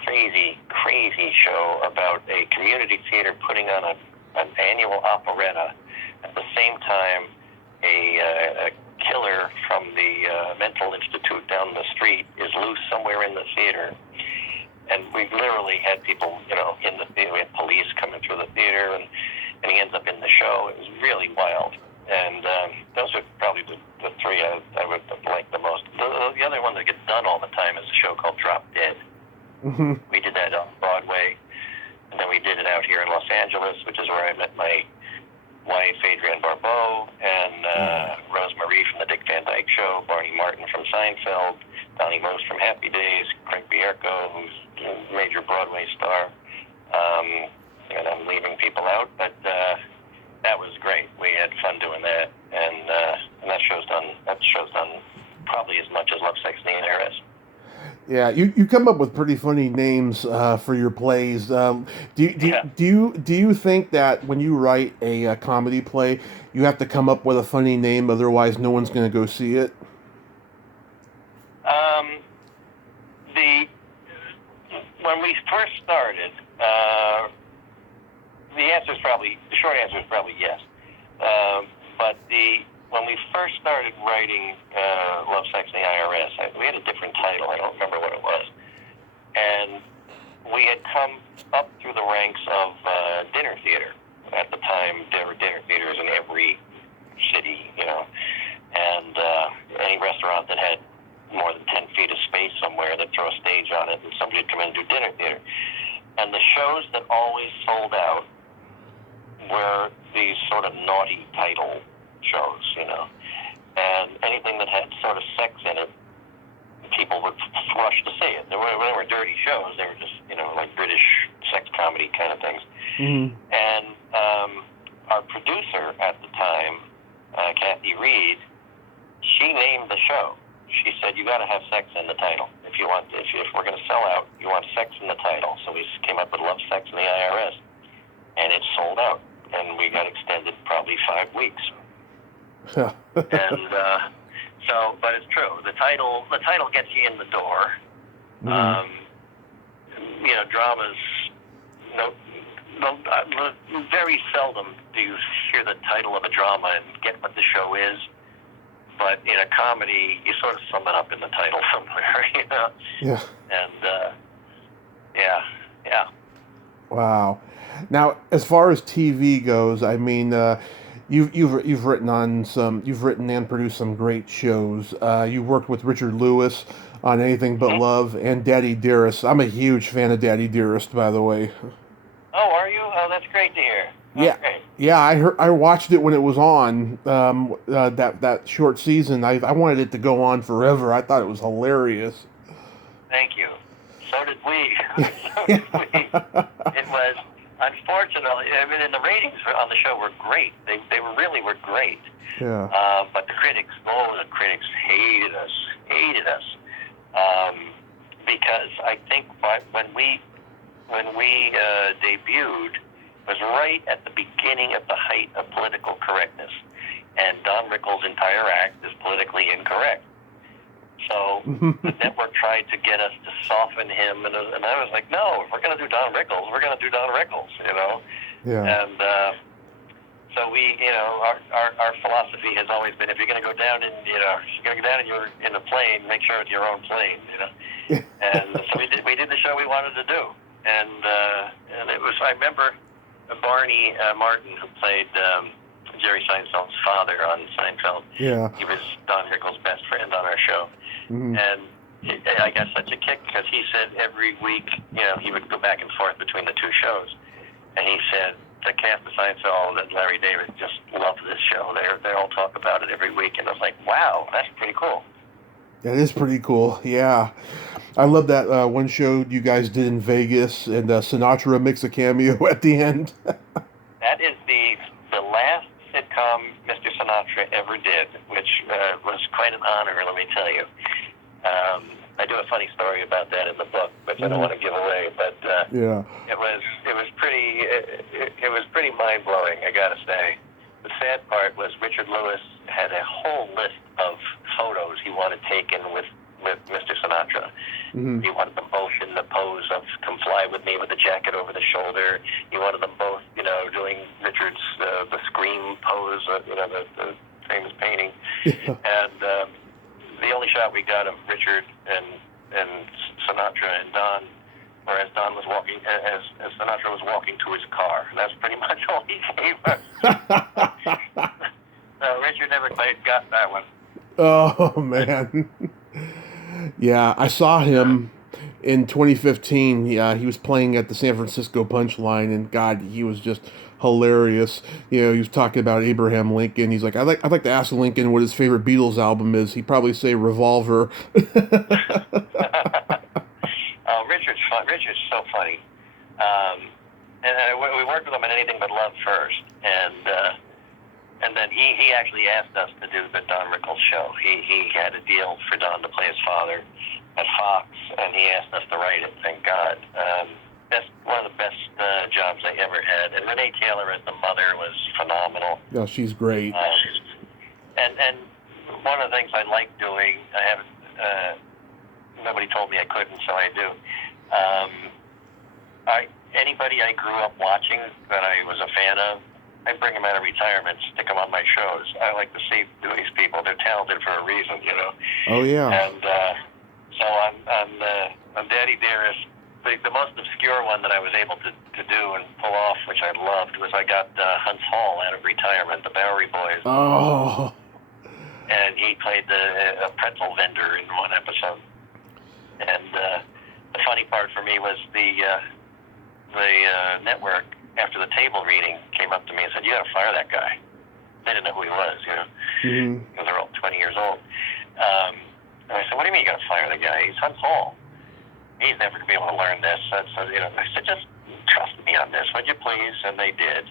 crazy, crazy show about a community theater putting on an annual operetta. At the same time, a killer from the mental institute down the street is loose somewhere in the theater. And we literally had people, in the theater. We had police coming through the theater, and he ends up in the show. It was really wild. And those are probably the three I would like the most. The other one that gets done all the time is a show called Drop Dead. We did that on Broadway, and then we did it out here in Los Angeles, which is where I met my wife, Adrienne Barbeau, and Rosemarie from the Dick Van Dyke Show, Barney Martin from Seinfeld, Donnie Most from Happy Days, Craig Bierko, who's a major Broadway star. And I'm leaving people out, but that was great. We had fun doing that, and that show's done probably as much as Love, Sex, and the IRS. Yeah, you come up with pretty funny names for your plays. Do you think that when you write a comedy play, you have to come up with a funny name, otherwise no one's going to go see it? When we first started, the short answer is probably yes. But when we first started writing Love, Sex, and the IRS, we had a different title. I don't remember what it was. And we had come up through the ranks of dinner theater. At the time, there were dinner theaters in every city, and any restaurant that had more than 10 feet of space somewhere, they'd throw a stage on it, and somebody would come in and do dinner theater. And the shows that always sold out were these sort of naughty title shows, and anything that had sort of sex in it, people would rush to see it. They were dirty shows. They were just, like British sex comedy kind of things. And our producer at the time, Kathy Reed, she named the show. She said, you got to have sex in the title. If we're going to sell out, you want sex in the title. So we came up with Love, Sex, and the IRS. and it sold out, and we got extended probably 5 weeks. And but it's true. The title gets you in the door. Dramas. Very seldom do you hear the title of a drama and get what the show is. But in a comedy, you sort of sum it up in the title somewhere, Yeah. And yeah. Wow. Now, as far as TV goes, I mean, you've written and produced some great shows. You worked with Richard Lewis on Anything But Love and Daddy Dearest. I'm a huge fan of Daddy Dearest, by the way. Oh, are you? Oh, that's great to hear. Yeah, okay. Yeah. I watched it when it was on. That short season. I wanted it to go on forever. I thought it was hilarious. Thank you. So did we. It was, unfortunately, I mean, and the ratings on the show were great. They really were great. Yeah. But the critics hated us. Because I think when we debuted was right at the beginning of the height of political correctness, and Don Rickles' entire act is politically incorrect. So the network tried to get us to soften him, and I was like, no, if we're going to do Don Rickles, we're going to do Don Rickles, Yeah. And so we, our philosophy has always been, if you're going to go down in a plane, make sure it's your own plane, And so we did the show we wanted to do, and it was, I remember Barney Martin, who played Jerry Seinfeld's father on Seinfeld. Yeah. He was Don Rickles' best friend on our show. Mm-hmm. And I got such a kick because he said every week, he would go back and forth between the two shows. And he said the cast of Seinfeld and Larry David just love this show. They all talk about it every week. And I was like, wow, that's pretty cool. That is pretty cool. Yeah. I love that one show you guys did in Vegas, and Sinatra makes a cameo at the end. That is the last sitcom Mr. Sinatra ever did, which was quite an honor, let me tell you. I do a funny story about that in the book, which I don't want to give away, but yeah, it was pretty mind blowing, I gotta say. The sad part was Richard Lewis had a whole list of photos he wanted taken with Mr. Sinatra. Mm-hmm. He wanted them both in the pose of "Come Fly With Me" with the jacket over the shoulder. He wanted them both, doing Richard's the Scream pose, the famous painting. Yeah. And the only shot we got of Richard and Sinatra and Don, or as Don was walking, as Sinatra was walking to his car. That's pretty much all he gave us. So Richard never quite got that one. Oh man. Yeah, I saw him in 2015. Yeah, he was playing at the San Francisco Punchline, and God, he was just hilarious. He was talking about Abraham Lincoln. He's like, I'd like to ask Lincoln what his favorite Beatles album is. He'd probably say Revolver. Oh, Richard's fun. Richard's so funny. And we worked with him on Anything But Love first, and then he actually asked us to do the Don Rickles show. He had a deal for Don to play his father at Fox, and he asked us to write it. Thank God. One of the best jobs I ever had. And Renee Taylor as the mother was phenomenal. Yeah, she's great. And one of the things I like doing, I haven't. Nobody told me I couldn't, so I do. Anybody I grew up watching that I was a fan of, I bring them out of retirement, stick them on my shows. I like to see these people. They're talented for a reason, Oh, yeah. And so on Daddy Dearest, the most obscure one that I was able to do and pull off, which I loved, was I got Huntz Hall out of retirement, the Bowery Boys. Oh. And he played a pretzel vendor in one episode. And the funny part for me was the network, after the table reading, came up to me and said, "You got to fire that guy." They didn't know who he was, Mm-hmm. Because they're all 20 years old. And I said, "What do you mean you got to fire the guy? He's Huntz Hall. He's never going to be able to learn this." I said, "Just trust me on this, would you please?" And they did.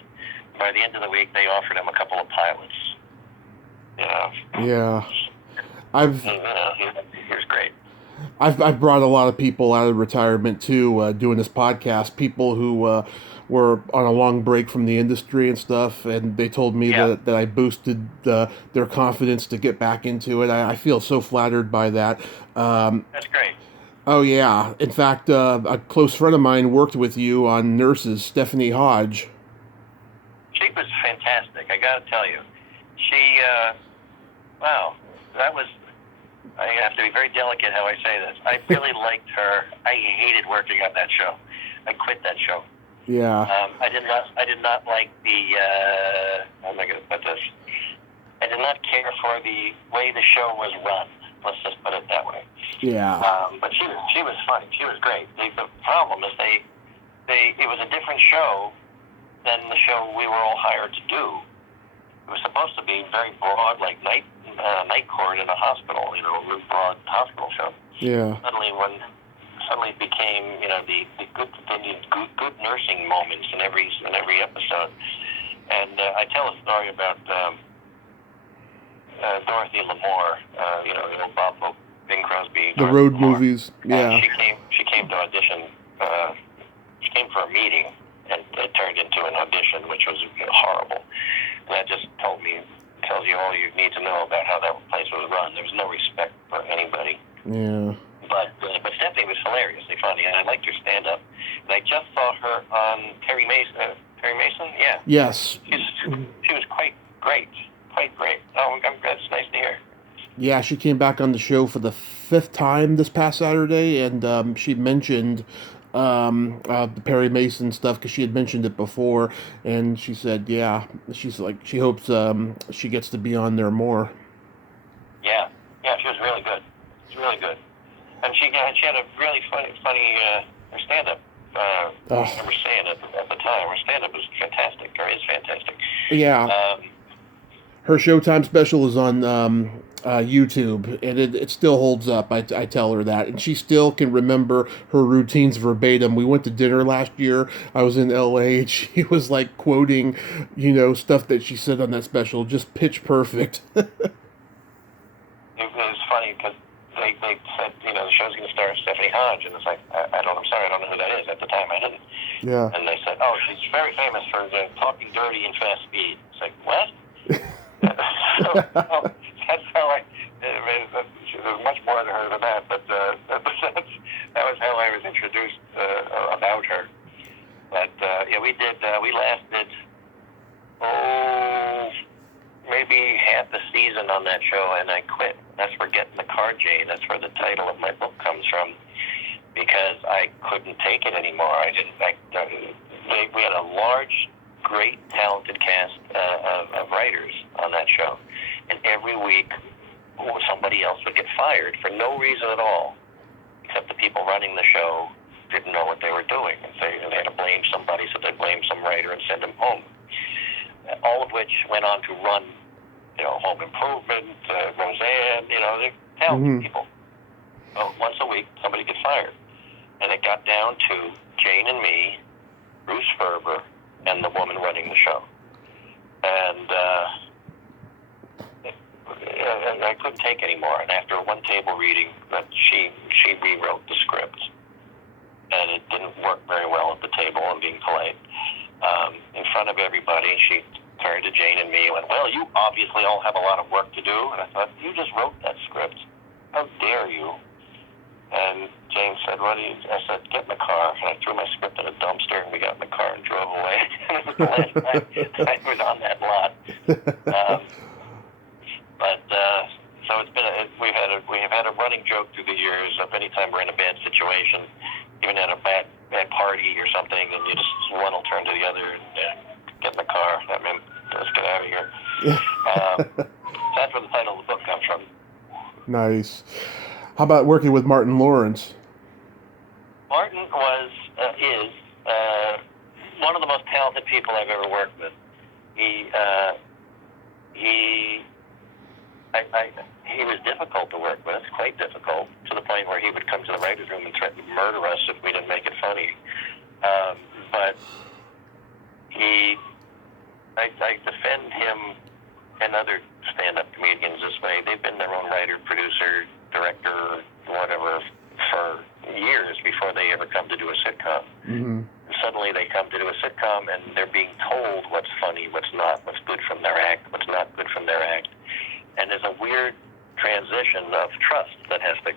By the end of the week, they offered him a couple of pilots. Yeah. He was great. I've brought a lot of people out of retirement too, doing this podcast. People who were on a long break from the industry and stuff, and they told me Yeah, that I boosted their confidence to get back into it. I feel so flattered by that. Um, that's great. oh yeah, in fact, a close friend of mine worked with you on Nurses, Stephanie Hodge. She was fantastic. I got to tell you, she wow, that was. I have to be very delicate how I say this. I really liked her. I hated working on that show. I quit that show. Yeah, I did not. I did not like the. How am I going to put this? I did not care for the way the show was run. Let's just put it that way. yeah, But she was funny. She was great. The problem is it was a different show than the show we were all hired to do. It was supposed to be very broad, like night court in a hospital, a really broad hospital show. yeah. Suddenly it became, the good nursing moments in every episode. And I tell a story about Dorothy Lamour, Bob Bing Crosby. The Dorothy road Lamour. movies. Yeah, She came to audition. She came for a meeting, and it turned into an audition, which was horrible. And that just tells you all you need to know about how that place was run. There was no respect for anybody. yeah. But Stephanie was hilariously funny, and I liked her stand-up. And I just saw her on Perry Mason. Perry Mason, yeah. Yes. She was quite great. Oh, that's nice to hear. Yeah, she came back on the show for the fifth time this past Saturday, and she mentioned the Perry Mason stuff because she had mentioned it before, and she said, yeah, she's like, she hopes she gets to be on there more. Yeah, she was really good. She was really good, and she had a really funny her stand-up. I remember saying it at the time. Her stand-up was fantastic, or is fantastic. Yeah. Her Showtime special is on YouTube, and it still holds up. I tell her that, and she still can remember her routines verbatim. We went to dinner last year. I was in L.A., and she was like quoting, stuff that she said on that special, just pitch perfect. It was funny because they said, the show's going to star Stephanie Hodge, and it's like, I'm sorry, I don't know who that is. At the time, I didn't. Yeah. And they said, oh, she's very famous for talking dirty and fast speed. It's like, what? So that's how there's much more to her than that, but that was how I was introduced about her. But we lasted maybe half the season on that show, and I quit. That's where Get in the Car, Jane. That's where the title of my book comes from, because I couldn't take it anymore. We had a large, great, talented cast of writers on that show, and every week somebody else would get fired for no reason at all, except the people running the show didn't know what they were doing, and they had to blame somebody, so they blamed some writer and send him home. All of which went on to run, Home Improvement, Roseanne, they're talented people. Well, once a week, somebody gets fired, and it got down to Jane and me, Bruce Ferber, and the woman running the show. And I couldn't take anymore. And after one table reading, she rewrote the script, and it didn't work very well at the table. I'm being polite. In front of everybody, she turned to Jane and me and went, "Well, you obviously all have a lot of work to do." And I thought, "You just wrote that script. How dare you?" And Jane said, "What do you?" I said, "Get in the car." And I threw my script in a dumpster, and we got in the car and drove away. It was the last time I was on that lot. So it's been we've had a running joke through the years of any time we're in a bad situation, even at a bad party or something, and you just one will turn to the other and get in the car. I mean, let's get out of here. That's where the title of the book comes from. Nice. How about working with Martin Lawrence? Martin is one of the most talented people I've ever worked with. He was difficult to work with, quite difficult, to the point where he would come to the writer's room and threaten to murder us if we didn't make it funny. But I defend him and other stand-up comedians this way. They've been their own writer, producer, director, whatever, for years before they ever come to do a sitcom. Mm-hmm. Suddenly they come to do a sitcom and they're being told what's funny, what's not, what's good from their act, what's not good from their act. And there's a weird transition of trust that has to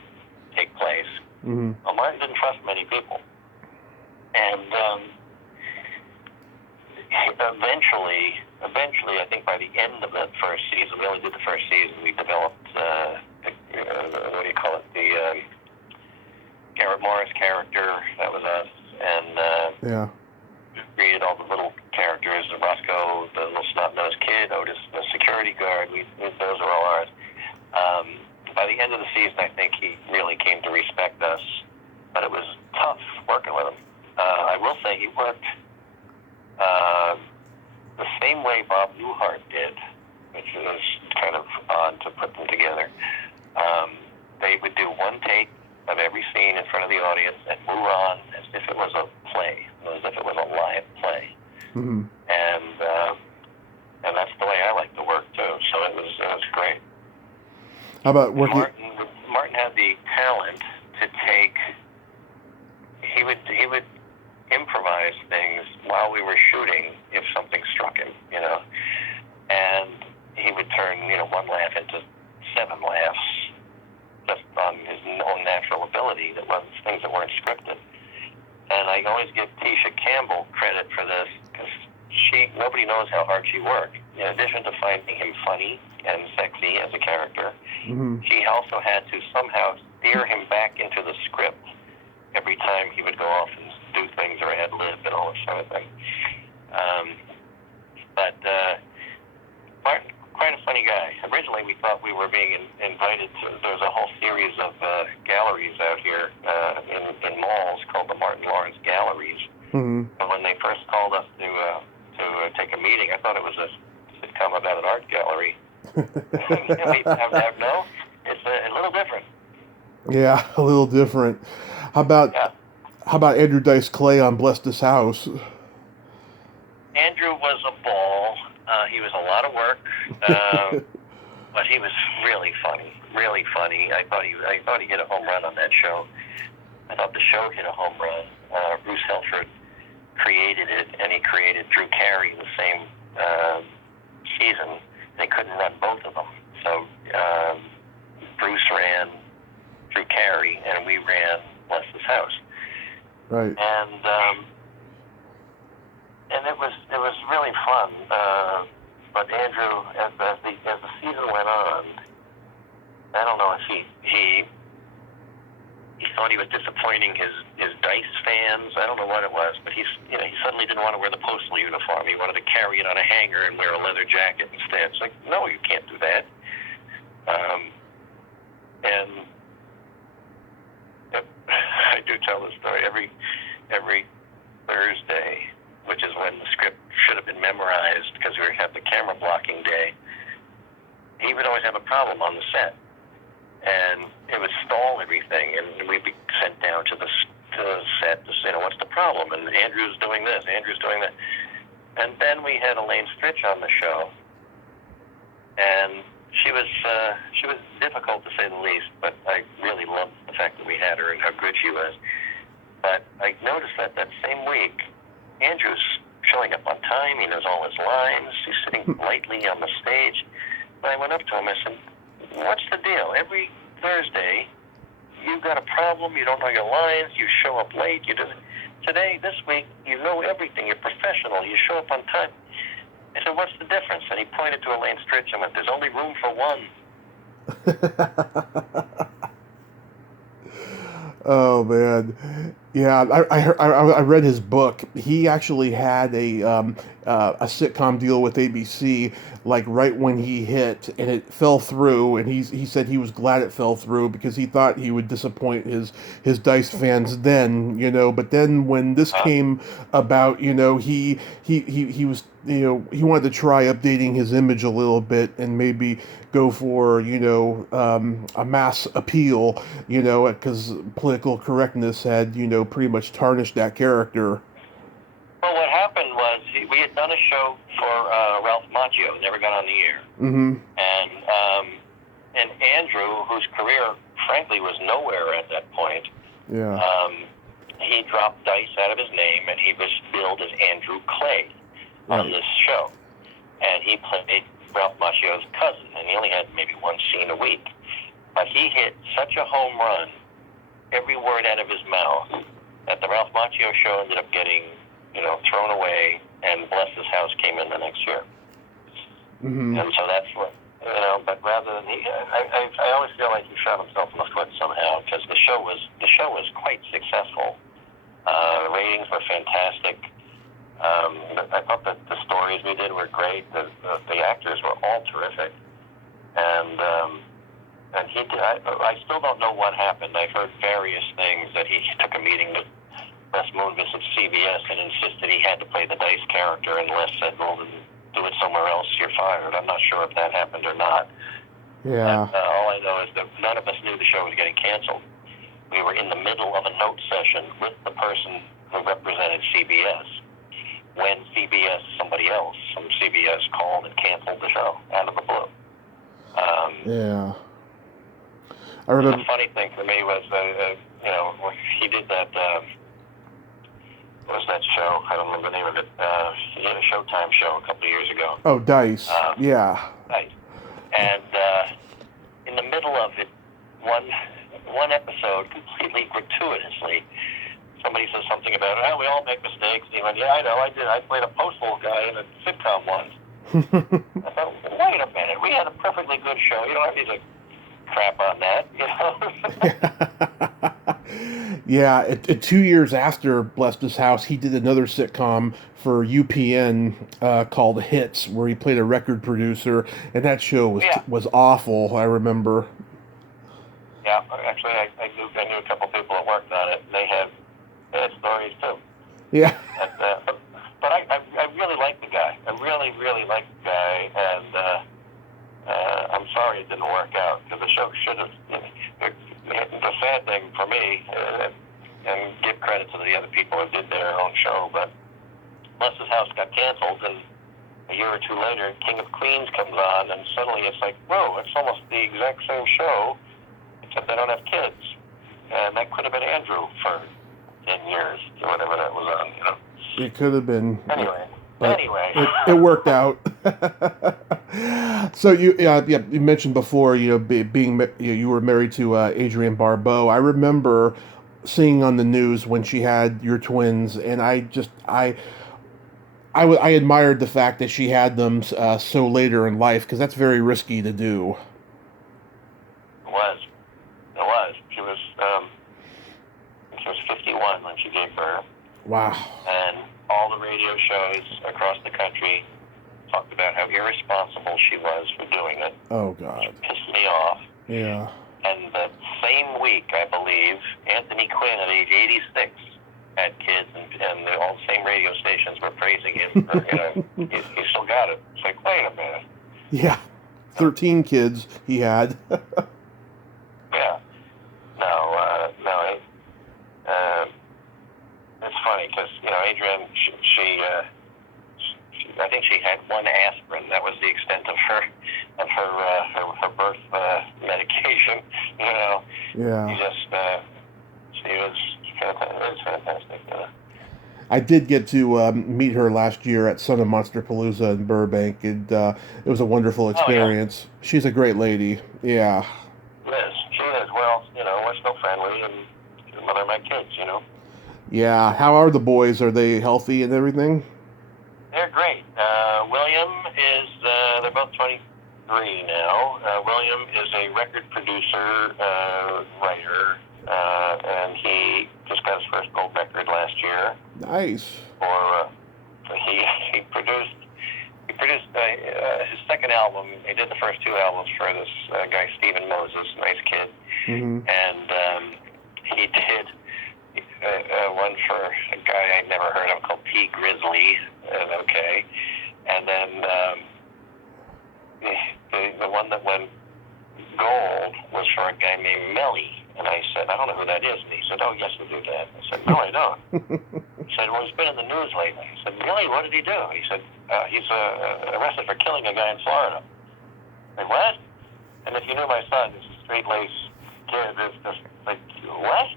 take place. Mm-hmm. Well, Martin didn't trust many people. And eventually, I think by the end of the first season, we only did the first season, we developed, what do you call it, the Garrett Morris character, that was us, and created all the little characters, Roscoe, the little snot-nosed kid, Otis, the security guard, those are all ours. By the end of the season, I think he really came to respect us, but it was tough working with him. I will say he worked the same way Bob Newhart did, which was kind of odd to put them together. They would do one take of every scene in front of the audience and move on as if it was a play, as if it was a live play. Mm-hmm. And that's the way I like to work too. So it was great. How about working? Martin had the talent to take. He would improvise things while we were shooting if something struck him, and he would turn one laugh into 7 laughs just on his own natural ability. That was things that weren't scripted. And I always give Tisha Campbell credit for this because nobody knows how hard she worked. In addition to finding him funny and sexy as a character, Mm-hmm. she also had to somehow steer him back into the script every time he would go off and do things or ad lib and all this sort of thing. But Martin, quite a funny guy. Originally, we thought we were being invited to. There's a whole series of galleries out here in malls called the Martin Lawrence Galleries. Mm-hmm. And when they first called us to take a meeting, I thought it was a sitcom about an art gallery. No, it's a little different. Yeah, a little different. How about Andrew Dice Clay on Bless This House? Andrew was a ball. He was a lot of work, but he was really funny. Really funny. I thought he hit a home run on that show. I thought the show hit a home run. Bruce Helford created it, and he created Drew Carey the same season. They couldn't run both of them, so Bruce ran Drew Carey, and we ran Bless This House. Right. And it was really fun. But Andrew, as the season went on, I don't know if he thought he was disappointing his Dice fans. I don't know what it was, but he suddenly didn't want to wear the postal uniform. He wanted to carry it on a hanger and wear a leather jacket instead. It's like, no, you can't do that. And I do tell the story every Thursday, which is when the script should have been memorized because we have the camera blocking day. He would always have a problem on the set, and it would stall everything, and we'd be sent down to the set to say, what's the problem? And Andrew's doing this, Andrew's doing that. And then we had Elaine Stritch on the show, and she was difficult to say the least, but I really loved the fact that we had her and how good she was. But I noticed that same week, Andrew's showing up on time. He knows all his lines. He's sitting lightly on the stage. And I went up to him. I said, what's the deal? Every Thursday, you've got a problem. You don't know your lines. You show up late. Today, this week, you know everything. You're professional. You show up on time. I said, what's the difference? And he pointed to Elaine Stritch and went, there's only room for one. Oh man, yeah. I read his book. He actually had a sitcom deal with ABC, like right when he hit, and it fell through. And he said he was glad it fell through because he thought he would disappoint his Dice fans then, But then when this came about, he was, he wanted to try updating his image a little bit and maybe go for, a mass appeal, because political correctness had, pretty much tarnished that character. Well, what happened was we had done a show for Ralph Macchio, never got on the air. Mm-hmm. And Andrew, whose career frankly was nowhere at that point. Yeah. He dropped Dice out of his name, and he was billed as Andrew Clay on this show. And he played Ralph Macchio's cousin, and he only had maybe one scene a week. But he hit such a home run, every word out of his mouth, that the Ralph Macchio show ended up getting, thrown away, and Bless His House came in the next year. Mm-hmm. And so that's what, but rather than I always feel like he shot himself in the foot somehow, because the show was quite successful. The ratings were fantastic. I thought that the stories we did were great. The actors were all terrific, and he did. I still don't know what happened. I've heard various things that he took a meeting with Les Moonves of CBS and insisted he had to play the Dice character, and Les said, "Well, then do it somewhere else. You're fired." I'm not sure if that happened or not. Yeah. But, all I know is that none of us knew the show was getting canceled. We were in the middle of a note session with the person who represented CBS when somebody else from CBS called and canceled the show out of the blue. Yeah. I remember. The funny thing for me was, he did that. What was that show? I don't remember the name of it. He had a Showtime show a couple of years ago. Oh, Dice. Yeah. Right. And in the middle of it, one episode, completely gratuitously, somebody says something about, we all make mistakes. And he went, yeah, I know, I did. I played a postal guy in a sitcom once. I thought, wait a minute, we had a perfectly good show. You don't have to crap on that, Yeah, 2 years after Blessed His House, he did another sitcom for UPN called Hits, where he played a record producer, and that show was awful, I remember. Yeah, actually, I knew a couple people that worked on it, and they had stories too. Yeah. But I really like the guy. I really, really like the guy, and I'm sorry it didn't work out, because the show should have. The sad thing for me, and give credit to the other people who did their own show, but Bless His House got canceled, and a year or two later, King of Queens comes on, and suddenly it's like, whoa, it's almost the exact same show, except they don't have kids. And that could have been Andrew for 10 years, or whatever that was on, It could have been. Anyway. It worked out. So you mentioned before, being you were married to Adrienne Barbeau. I remember seeing on the news when she had your twins, and I admired the fact that she had them so later in life, because that's very risky to do. It was. She was 51 when she gave birth. Wow. And all the radio shows across the country talked about how irresponsible she was for doing it. Oh, God. It pissed me off. Yeah. And the same week, I believe, Anthony Quinn at age 86 had kids, and all the same radio stations were praising him for, he still got it. It's like, wait a minute. Yeah. 13 kids he had. Yeah. It's funny because Adrienne, she I think she had one aspirin. That was the extent of her birth medication. Yeah. She was fantastic. I did get to meet her last year at Son of Monsterpalooza in Burbank, and it was a wonderful experience. Oh, yeah. She's a great lady. Yeah. Yes, she is. Well, we're still friendly, and she's the mother of my kids, Yeah. How are the boys? Are they healthy and everything? They're great. William is, they're both 23 now. William is a record producer, writer, and he just got his first gold record last year. Nice. He produced his second album. He did the first two albums for this guy, Stephen Moses, nice kid. Mm-hmm. And he did one for a guy I never heard of called P. Grizzly. Okay. And then the one that went gold was for a guy named Melly. And I said, I don't know who that is. And he said, oh, yes, we do that. I said, no, I don't. He said, well, he's been in the news lately. I said, really? What did he do? He said, he's arrested for killing a guy in Florida. I said, what? And if you knew my son, he's a straight-laced kid is just like, what?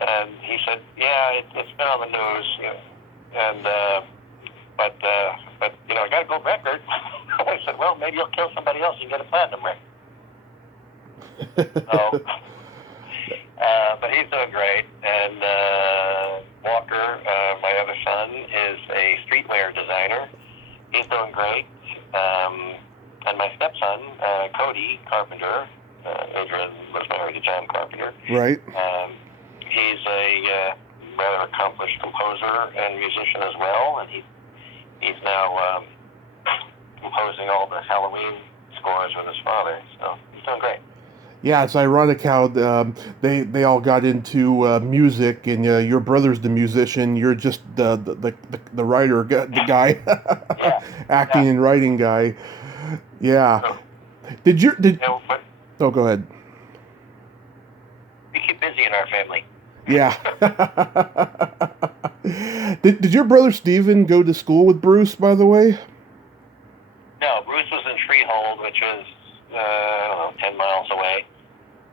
And he said, yeah, it's been on the news, you know, and but you know, I got a gold record. I said, well, maybe you'll kill somebody else and get a platinum record. So, but he's doing great. And Walker, my other son, is a streetwear designer. He's doing great. And my stepson, Cody Carpenter, Adrian was married to John Carpenter. Right. He's a rather accomplished composer and musician as well, and he's now composing all the Halloween scores with his father. So he's doing great. Yeah, it's ironic how they all got into music, and your brother's the musician. You're just the writer, the guy, Yeah. acting and writing guy. Yeah. So, Oh, go ahead. we keep busy in our family. Yeah. Did your brother Steven go to school with Bruce, by the way? No, Bruce was in Freehold, which was I don't know, 10 miles away.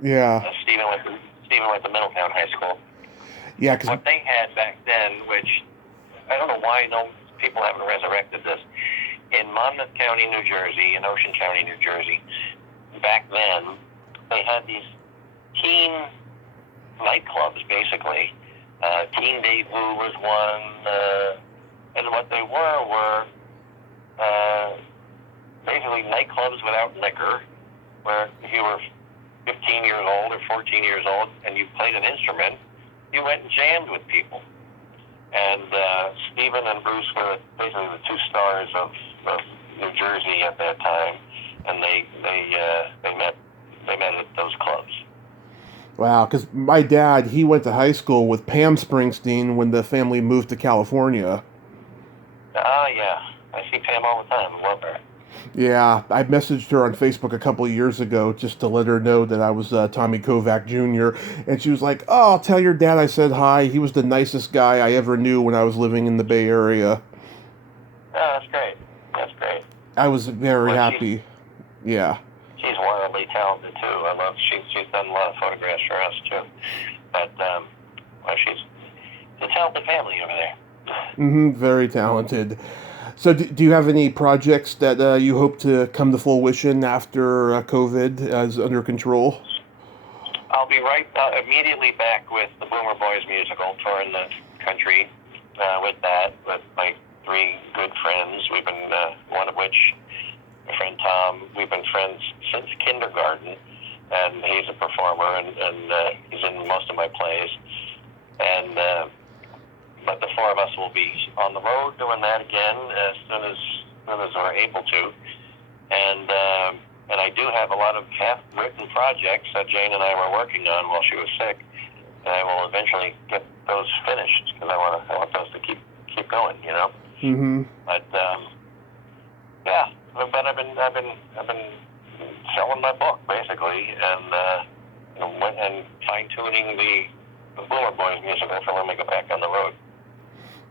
Yeah. Stephen went to Middletown High School. Yeah, because What they had back then, which I don't know why no people haven't resurrected this, in Monmouth County, New Jersey, in Ocean County, New Jersey, back then, they had these teen nightclubs, basically. Teen Debut was one, and what they were basically nightclubs without liquor, where if you were 15 years old or 14 years old and you played an instrument, you went and jammed with people. And Stephen and Bruce were basically the two stars of New Jersey at that time, and they met at those clubs. wow, because my dad, he went to high school with Pam Springsteen when the family moved to California. Yeah, I see Pam all the time. I love her. Yeah, I messaged her on Facebook a couple of years ago just to let her know that I was Tommy Kovac Jr. And she was like, oh, I'll tell your dad I said hi. He was the nicest guy I ever knew when I was living in the Bay Area. Oh, that's great. That's great. I was very happy. Yeah. She's wildly talented, too. I love she's done a lot of photographs for us, too. But, well, she's a talented family over there. Mm-hmm, very talented. So do you have any projects that you hope to come to fruition after COVID is under control? I'll be immediately back with the Boomer Boys musical, touring the country with that, with my three good friends. We've been, one of which, my friend Tom, we've been friends since kindergarten, and he's a performer, and he's in most of my plays. And but the four of us will be on the road doing that again as soon as we're able to. And I do have a lot of half-written projects that Jane and I were working on while she was sick, and I will eventually get those finished because I want those to keep going, you know. Mm-hmm. But yeah, but I've been selling my book basically, and fine-tuning the Boomer Boys musical for when we go back on the road.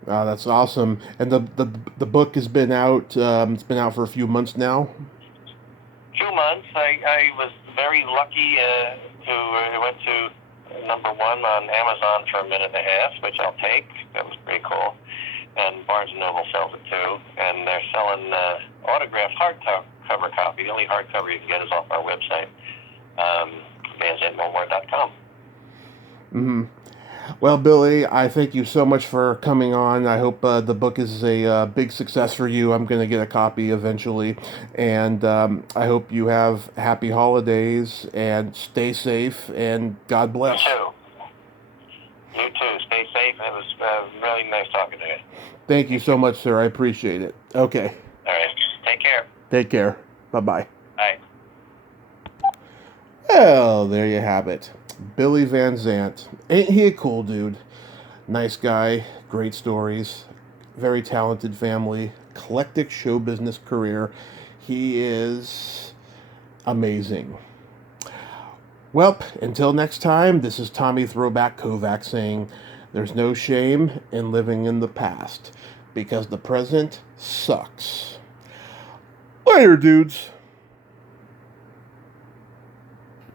That's awesome. And the book has been out. It's been out for a few months now. 2 months. I was very lucky it went to number one on Amazon for a minute and a half, which I'll take. That was pretty cool. And Barnes & Noble sells it too. And they're selling autographed hardcover copy. The only hardcover you can get is off our website, VanZandtMomore.com. Mm-hmm. Well, Billy, I thank you so much for coming on. I hope the book is a big success for you. I'm going to get a copy eventually. And I hope you have happy holidays and stay safe and God bless. You too. You too. Stay safe. It was really nice talking to you. Thank you so much, sir. I appreciate it. Okay. All right. Take care. Take care. Bye-bye. Bye. Well, there you have it. Billy Van Zandt. Ain't he a cool dude? Nice guy, great stories, very talented family, eclectic show business career. He is amazing. Well, until next time, this is Tommy Throwback Kovac saying there's no shame in living in the past because the present sucks. Later, dudes.